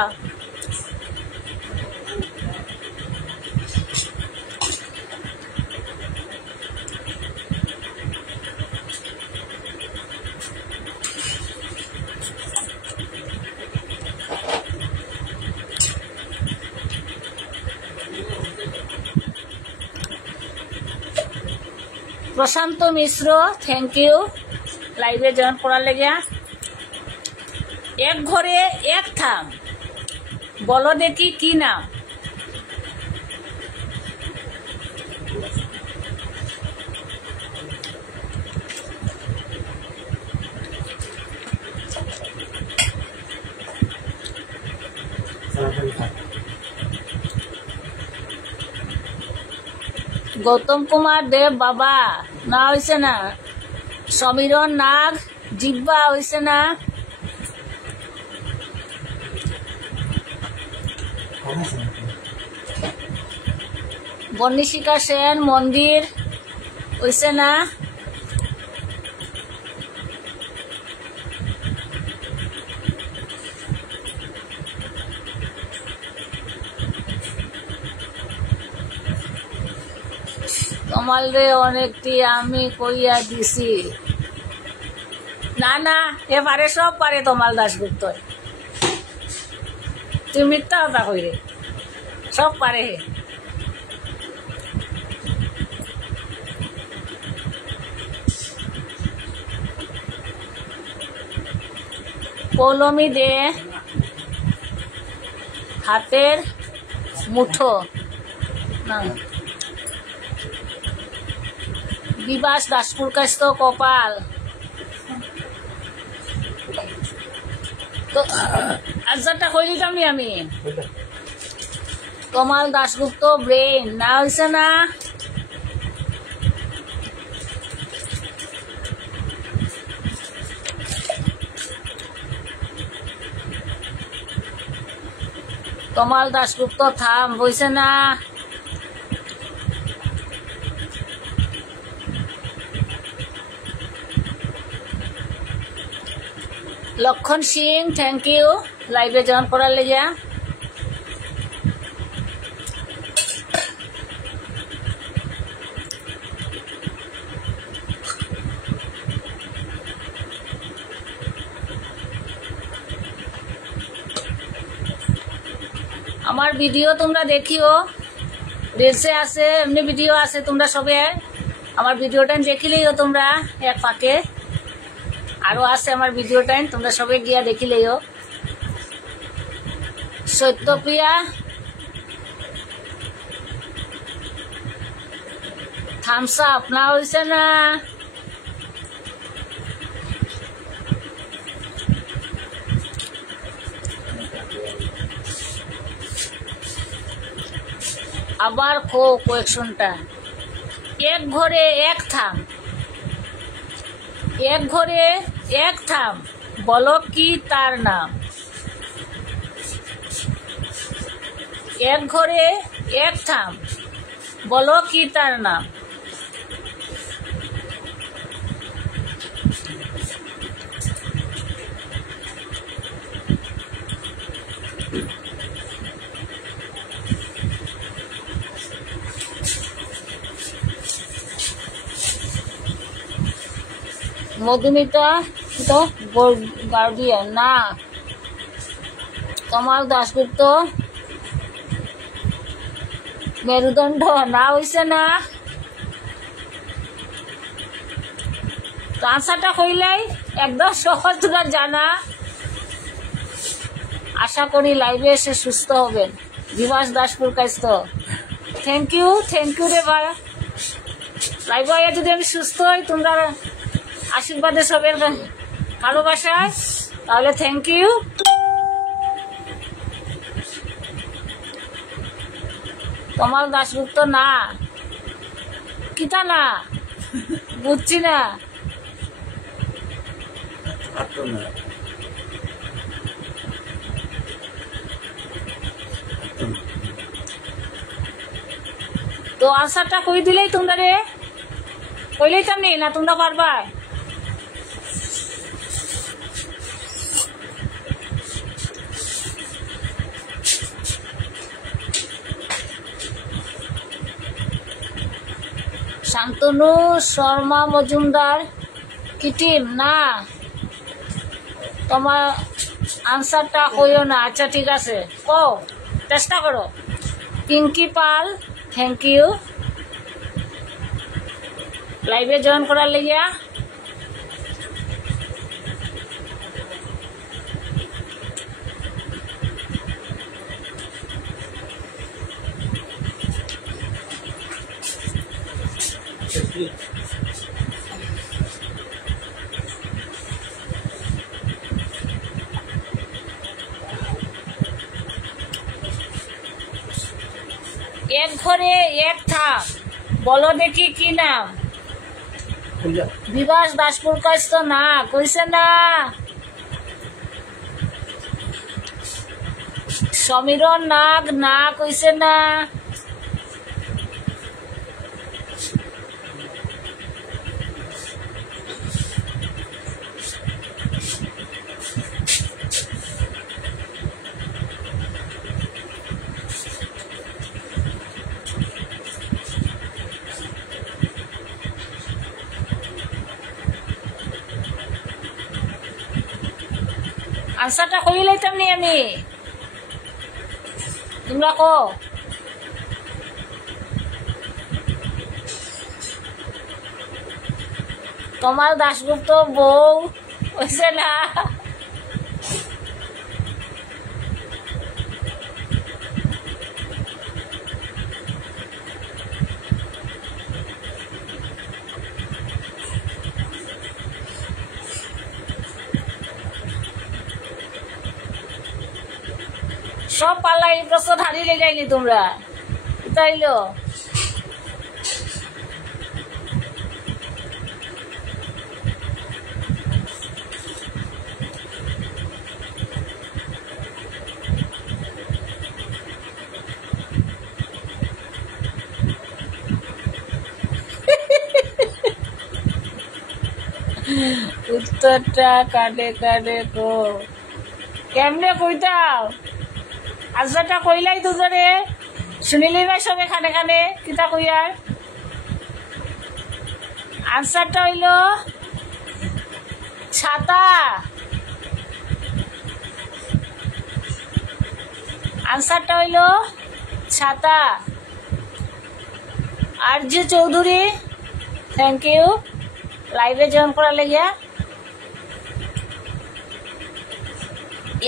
প্রশান্ত মিশ্র থ্যাংক ইউ লাইভে জয়েন করার লেগে এক ঘরে এক থাম বলো দেখি কি নাম গৌতম কুমার দেব বাবা না হয়েছে না সমীরণ নাগ জিব্বা হয়েছে না বর্ণিশিকা সেন মন্দির হয়েছে না তোমাল রে অনেকটি আমি কইয়া দিছি না না এবারে সব পারে তোমাল দাসগুপ্ত তুমি মিথ্যা কথা কই রে সব পারে পৌলমী দে হাতের মুঠো না বিবাস দাসপুর কাছ তো কপাল তো আজারটা কই দিতাম নি আমি কমাল দাসগুপ্ত ব্রেন না হয়েছে না কমাল দাসগুপ্ত থাম হয়েছে না লক্ষণ সিং থ্যাংক ইউ লাইভে জয়েন করার লেগে আমার ভিডিও তোমরা দেখিও রিলসে আছে এমনি ভিডিও আছে তোমরা সবে আমার ভিডিও টাইম দেখিলেইও তোমরা এক ফাঁকে আরো আছে আমার ভিডিও টাইম, তোমরা সবে গিয়া দেখিলেইও। সত্যপ্রিয়া থামস আপ না হয়েছে না? আবার কোয়েকশনটা এক ঘরে এক থাম, এক ঘরে এক থাম, বলো কি তার নাম? এক ঘরে এক থাম, বলো কি তার নাম? মধুমিতা তো গার্ডিয়ান না, কমল দাশগুপ্ত মেরুদণ্ড না হইছে না? আনসারটা কইলাই একদম সহজ, তোমার জানা। আশা করি লাইভে এসে সুস্থ হবেন। বিভাস দাসপুর কাইস্ত থ্যাংক ইউ রে ভাই। লাইভে আইয়া যদি আমি সুস্থ হই তোমরা আশীর্বাদে সবের ভালোবাসায়, তাহলে থ্যাংক ইউ। কমল দাশগুপ্ত না, কিতা না বুঝছি না। তো আনসারটা কই দিলেই তোমরা রে, কইলেই তেমনি না তোমরা পারবা? শান্তনু শর্মা মজুমদার কি টিম না? তোমার আনসারটা কইও না। আচ্ছা ঠিক আছে, ও চেষ্টা করো। পিঙ্কি পাল থ্যাংক ইউ লাইভে জয়েন করার লাগিয়া। এক ঘরে এক থাক, বলো দেখি কি নাম? বিভাস দাসপুর কাছ তো না কইছে না। সমীরণ নাগ না কইছে না। আনসারটা কই লাইতাম নি আমি, তোমরা কো। কমল দাশগুপ্ত বউ হইছে না। সব পাল্লাই প্রশ্ন হারিয়ে যাইনি তোমরা, তাইলো উত্তরটা কাটে কাটে কো কেমনে কইতাও? আজটা কইলাই দুজনে শুনিলি ভাই সবে খানে খানে কিতা কইয়ার। আনসারটা হইল ছাতা। আনসারটা হইল ছাতা। আরজি চৌধুরী থ্যাংক ইউ লাইভে জয়েন করার লেগিয়া।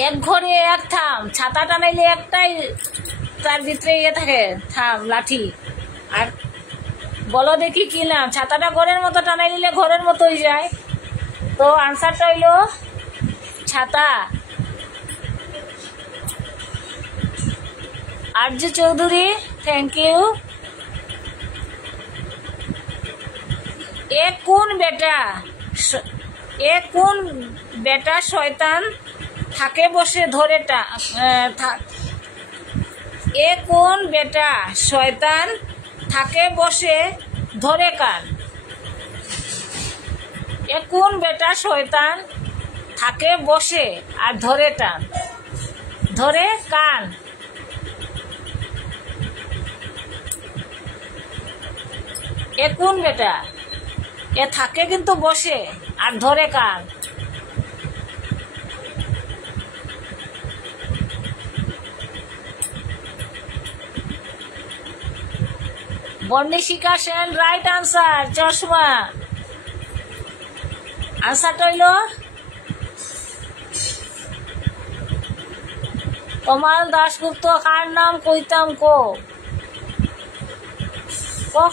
এক ঘরে এক থাম, ছাতা টানাইলে একটাই তার ভিতরে ইয়ে থাকে, থাম লাঠি। আর বলো দেখি কি নাম? ছাতাটা ঘরের মতো টানাই নিলে ঘরের মতোই যায়। তো আনসারটা হইল ছাতা। Arzoo Chowdhury thank you. এ কোন বেটা শয়তান থাকে বসে ধরে এ কোন বেটা শয়তান থাকে বসে ধরে কান? এ কোন বেটা শয়তান থাকে বসে আর ধরে টান, ধরে কান? এ কোন বেটা? এ থাকে কিন্তু বসে আর ধরে কান। বর্ণিশিকা সেন রাইট আনসার, চশমা। আনসারটা হইল কমাল দাশগুপ্ত। কার নাম কইতাম কো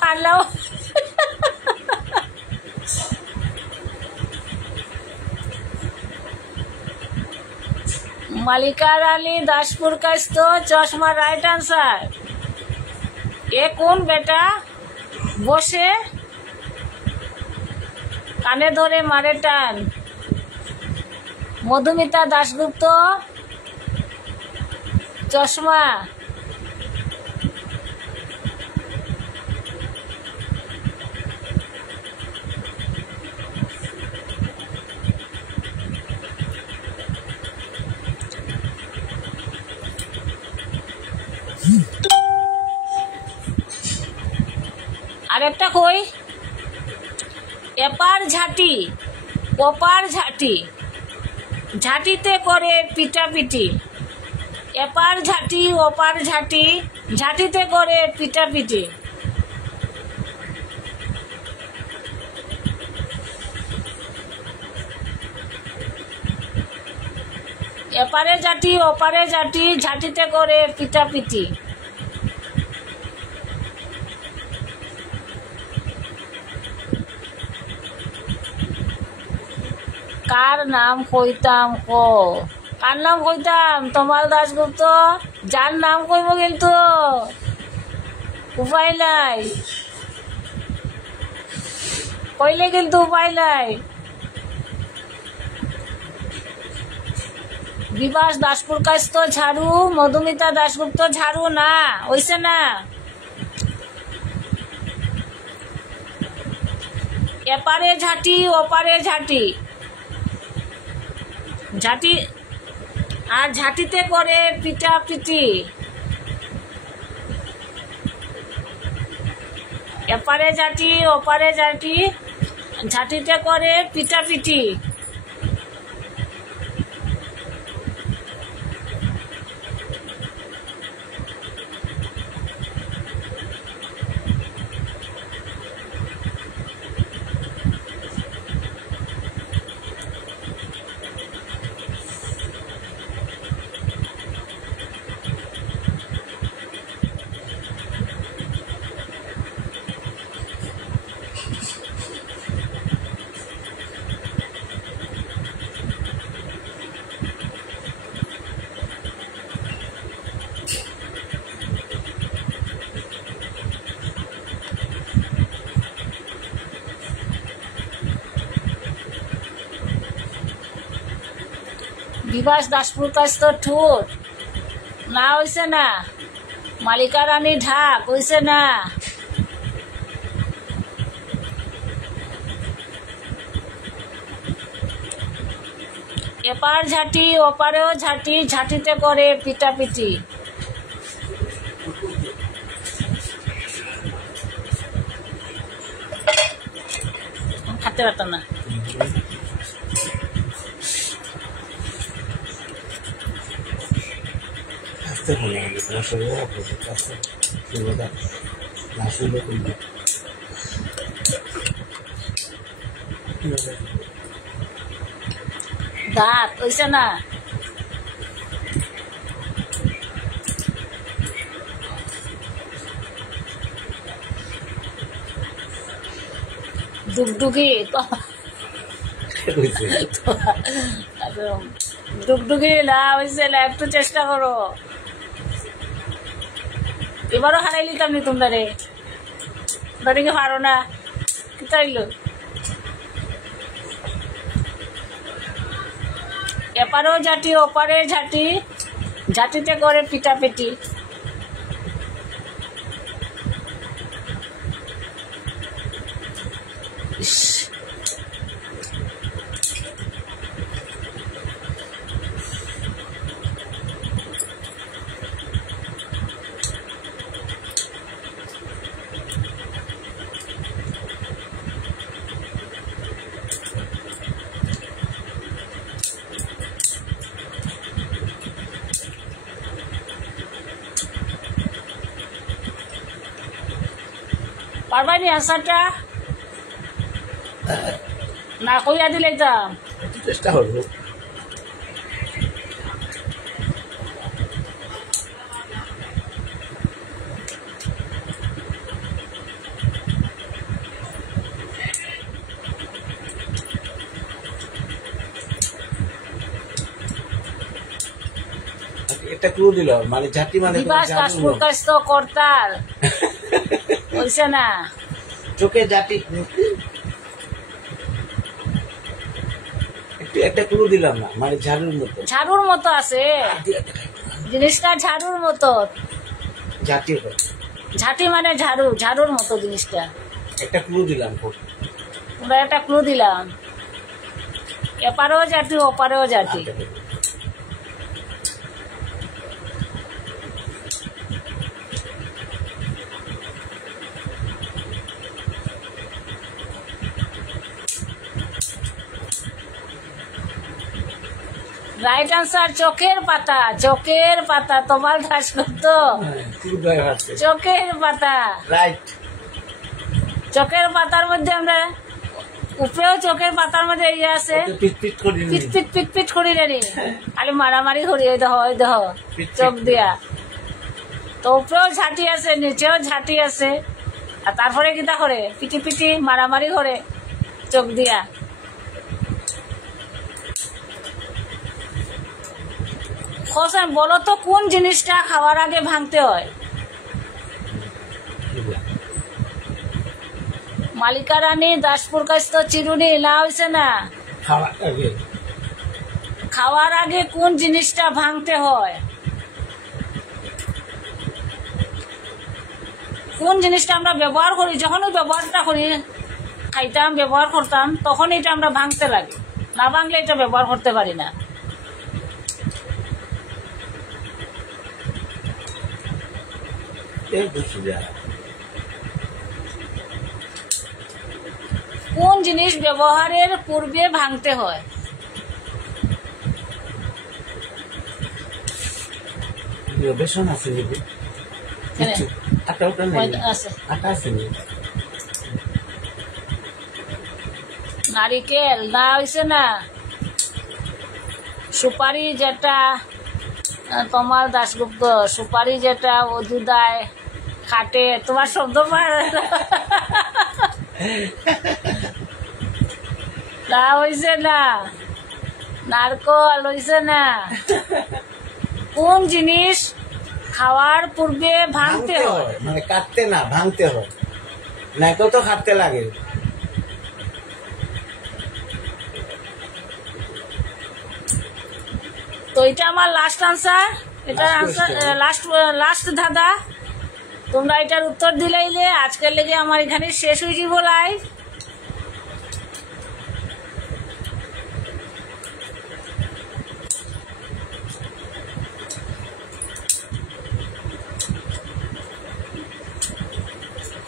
কানলাও। মালিকা রানী দাসপুর কাস্ত, চশমা রাইট আনসার। এ কোন বেটা বসে কানে ধরে মারে টান? মধুমিতা দাশগুপ্ত, চশমা। আরেকটা কই, এপার ঝাঁটি ওপার ঝাঁটি, ঝাঁটিতে করে পিটাপিটি। এপার ঝাঁটি ওপার ঝাঁটি, ঝাঁটিতে করে পিটাপিটি। এপারে ঝাঁটি ওপারে ঝাঁটি, ঝাঁটিতে করে পিটাপিটি। কার নাম কইতাম কো? কার নাম কইতাম? তমাল দাশগুপ্ত। যার নাম কইব কিন্তু উপায় নাই, কইলে কিন্তু উপায় নাই। বিভাস দাসপুর কাস্ত ঝাড়ু, মধুমিতা দাশগুপ্ত ঝাড়ু না, হইছে না। এপারে ঝাঁটি ওপারে ঝাঁটি, ঝাঁটি আর ঝাঁটিতে করে পিটাপিটি। এপারে ঝাঁটি ওপারে ঝাঁটি, ঝাঁটিতে করে পিটাপিটি। বিভাস দাসপুর কাস্ত ঠোঁট না, হইছে না। মালিকা রানী ঢাক, হইছে না। এপার ঝাঁটি ওপারেও ঝাঁটি, ঝাঁটিতে করে পিটাপিটি। খাতে পারতাম না। Gracias. দাঁত হইছে না? ডুগডুগি তো ডুগডুগি না হয়েছে না, একটু চেষ্টা করো। এবারও হারাই লিতাম নি তোমরা রে, কি পারো না কি চাইলো। এপারেও ঝাঁটি ওপারে ঝাঁটি, ঝাঁটিতে করে পিটাপিটি। পারবানি আনসারটা না কইয়া দিলে চেষ্টা করবো। একটা ক্লু দিল, মানে ঝাঁটি মানে দিবাস কাশপুরকাশ তো করতাল হইছে না? চোখে ঝাঁটি। একটা ক্লু দিলাম না, মানে ঝাড়ুর মতো। ঝাড়ুর মতো আছে জিনিসটা, ঝাড়ুর মতো। ঝাঁটি ঝাঁটি মানে ঝাড়ু, ঝাড়ুর মতো জিনিসটা। একটা ক্লু দিলাম। আমরা একটা ক্লু দিলাম, এপারেও ঝাঁটি ওপারেও ঝাঁটি। রাইট আনসার চোখের পাতা। চোখের পাতা তোমার ঘাস করতো, চোখের পাতা। রাইট। চোখের পাতার মধ্যে আমরা উপরেও চোখের পাতার মধ্যে ইয়ে আছে, পিটপিট করি রে, খালি মারামারি করি। ওই দেহ ওই দেহ চোখ দিয়া, তো উপরেও ঝাঁটি আছে নিচেও ঝাঁটি আছে, আর তারপরে কিতা করে পিটি পিটি মারামারি করে চোখ দিয়া। হোসেন বলো তো কোন জিনিসটা খাওয়ার আগে ভাঙতে হয়? মালিকা রানী, দাসপুর কাস্ত, চিরুনি না হয়েছে না? খাওয়ার আগে কোন জিনিসটা ভাঙতে হয়? কোন জিনিসটা আমরা ব্যবহার করি, যখনই ব্যবহারটা করি, খাইতাম ব্যবহার করতাম, তখন এটা আমরা ভাঙতে লাগে, না ভাঙলে এটা ব্যবহার করতে পারি না। কোন জিনিস ব্যবহারের পূর্বে ভাঙতে হয়? বেসন আছে নারিকেল না হয়েছে না? সুপারি যেটা তোমার দাশগুপ্ত, সুপারি যেটা অজুদায় খাটে, তোমার শব্দ না হয়েছে না? নারকল হয়েছে না? কোন জিনিস খাওয়ার পূর্বে ভাঙতে হয়? মানে কাটতে না, ভাঙতে হয়। নারকল তো কাটতে লাগে। তো এটা আমার লাস্ট আনসার, এটা আনসার লাস্ট ধাঁধা। তোমরা এটার উত্তর দিলাইলে আজকের লেগে আমার এখানে শেষ হয়ে যাব লাইভ।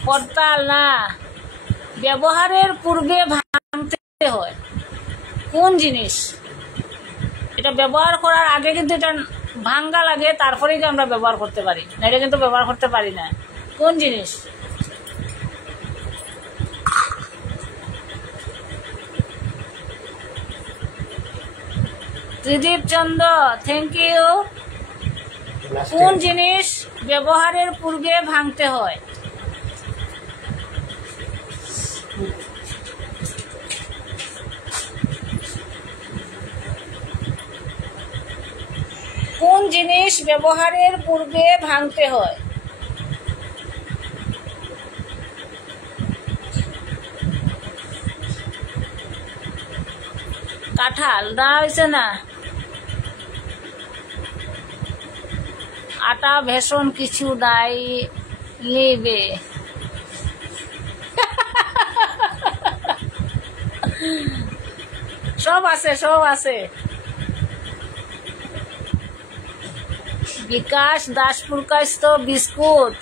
করতাল না, ব্যবহারের পূর্বে ভাঙতে হয় কোন জিনিস? এটা ব্যবহার করার আগে কিন্তু এটা ভাঙ্গা লাগে, তারপরেই আমরা ব্যবহার করতে পারি, না এটা কিন্তু ব্যবহার করতে পারি না। কোন জিনিস? ত্রিদীপ চন্দ্র থ্যাংক ইউ। কোন জিনিস ব্যবহারের পূর্বে ভাঙতে হয়? কোন জিনিস ব্যবহারের পূর্বে ভাঙতে হয়? কাঁঠাল না হয়েছে না। আটা ভেষণ কিছু নাই নিবে। সব আছে সব আছে। বিকাশ দাসপুর কাস্ত বিস্কুট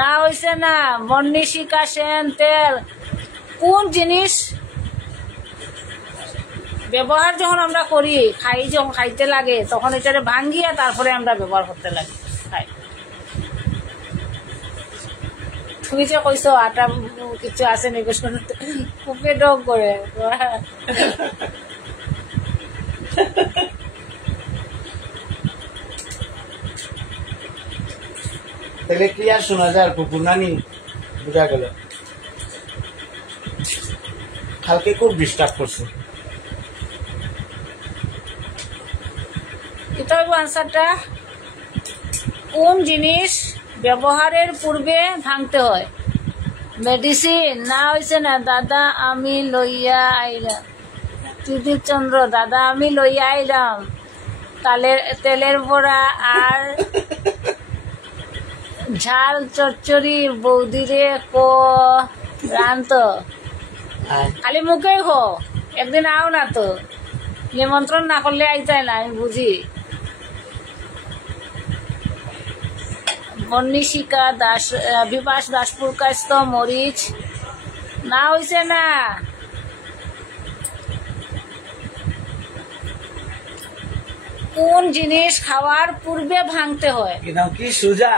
না হয়েছে না। বর্ণিশিকা সেন তেল। কোন জিনিস ব্যবহার যখন আমরা করি যখন খাইতে লাগে তখন এটারে ভাঙ্গিয়া তারপরে আমরা ব্যবহার করতে লাগি খাই। তুমি যে কইছো আটা কিছু আছে নাকি খুবই ডগ করে। তাহলে কি আর শোনা যায়? কুকুর নানি বুঝা গেল। কালকে খুব ডিস্টার্ব করছে। এটা হইব আনসারটা। কোন জিনিস ব্যবহারের পূর্বে ভাঙতে হয়? মেডিসিন না হয়েছে না। দাদা আমি লইয়া আইলাম। ত্রিদীপ চন্দ্র দাদা আমি লইয়া আইলাম তেলের বড়া আর ঝাল চচ্চড়ি বৌদিরে কো রান্ত। খালি মুখেই খো, একদিন আও না তো। নিমন্ত্রণ না করলে আইতাই না, আমি বুঝি। বর্ণিশিকা দাস বিপাস দাসপুর কাস্ত মরিচ না হয়েছে না। কোন জিনিস খাওয়ার পূর্বে ভাঙতে হয়? কি সুজা।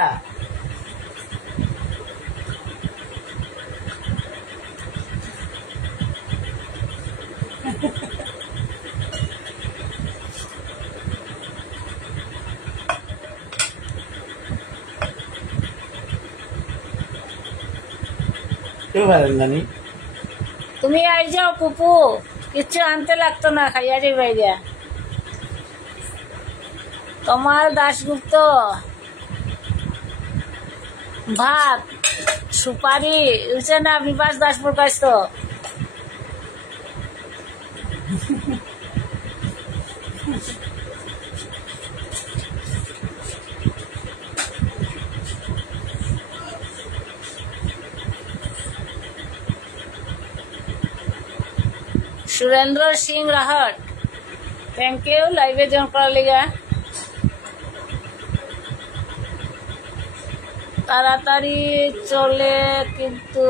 তুমি আই যাও পুপু, কিচ্ছু আনতে লাগতো না, খাইয়া যাই বাইরে। তোমার দাশগুপ্ত ভাত সুপারি উঠছে না। বিপাস দাসপুর কাস্ত সুরেন্দ্র সিং রাহট থ্যাংক ইউ লাইভে জয়েন করার লিগা। তাড়াতাড়ি চলে কিন্তু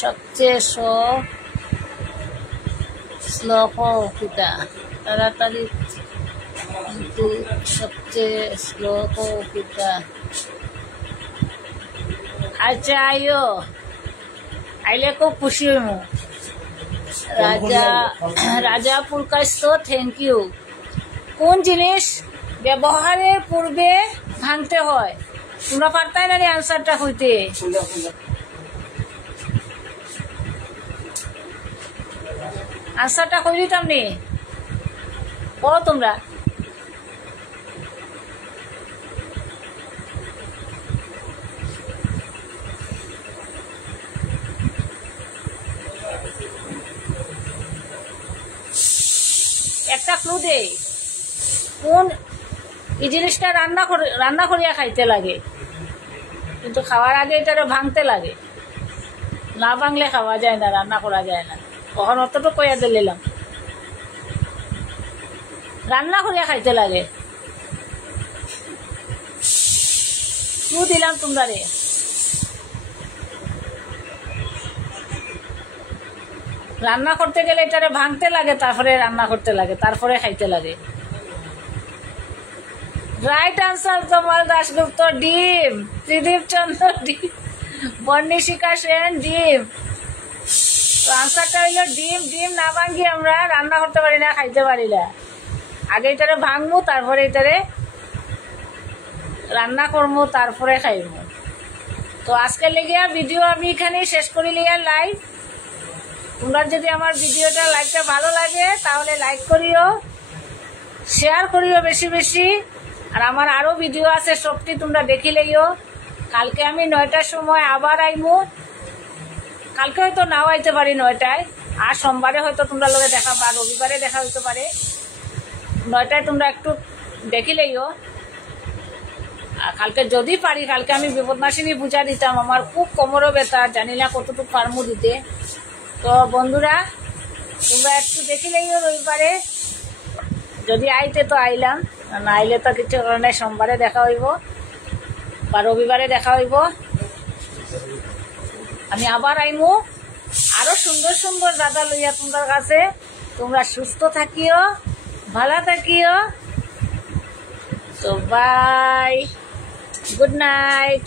সবচেয়ে স্লো কিটা। তাড়াতাড়ি কিন্তু সবচেয়ে স্লো কিটা। আচ্ছা আইও, আইলে খুব খুশি হইম। Rajapur Kasto thank you. কোন জিনিস ব্যবহারের পূর্বে ভাঙতে হয়? তোমরা পারতাই না আনসারটা হইতে। আনসারটা কই দিতাম নি, বলো তোমরা। একটা ক্লু দেই, কোন এই জিনিসটা রান্না করিয়া খাইতে লাগে, কিন্তু খাওয়ার আগে এটারে ভাঙতে লাগে। না ভাঙলে খাওয়া যায় না, রান্না করা যায় না। কখন অতটুকু কইয়া দিলাম, রান্না করিয়া খাইতে লাগে। ক্লু দিলাম তোমরা রে। রান্না করতে গেলে এটারে ভাঙতে লাগে, তারপরে রান্না করতে লাগে, তারপরে খাইতে লাগে। রাইট আনসার তোমার দাশগুপ্ত ডিম। ত্রিদীপ চন্দ্র ডিম। বর্ণিশিকা সেন ডিম। তো আনসারটা হইল ডিম। ডিম না ভাঙ্গি আমরা রান্না করতে পারি না, খাইতে পারি না। আগে এটারে ভাঙবো, তারপরে এটারে রান্না করবো, তারপরে খাইবো। তো আজকের লেগে ভিডিও আমি এখানেই শেষ করি লিয়া লাইভ। তোমরা যদি আমার ভিডিওটা লাইকটা ভালো লাগে তাহলে লাইক করিও, শেয়ার করিও বেশি বেশি। আর আমার আরো ভিডিও আছে, সবটি তোমরা দেখি লইও। কালকে আমি 9টার সময় আবার আইমু। কালকে হয়তো নাও আইতে পারি 9টায়, আর সোমবারে হয়তো তোমরা লোকে দেখা, বা রবিবারে দেখা হইতে পারে। 9টায় তোমরা একটু দেখি লইও। আর কালকে যদি পারি, কালকে আমি বিপদনাশিনী পূজা দিতাম। আমার খুব কোমরও ব্যথা, জানি না কতটুকু পারমু দিতে। তো বন্ধুরা তোমরা একটু দেখি লইও রবিবারে। যদি আইতে তো আইলাম, না আইলে তো কিছু কারণে সোমবারে দেখা হইব বা রবিবারে দেখা হইব। আমি আবার আইমু আরো সুন্দর সুন্দর দাদা লইয়া তোমার কাছে। তোমরা সুস্থ থাকিও, ভালো থাকিও। তো বাই, গুড নাইট।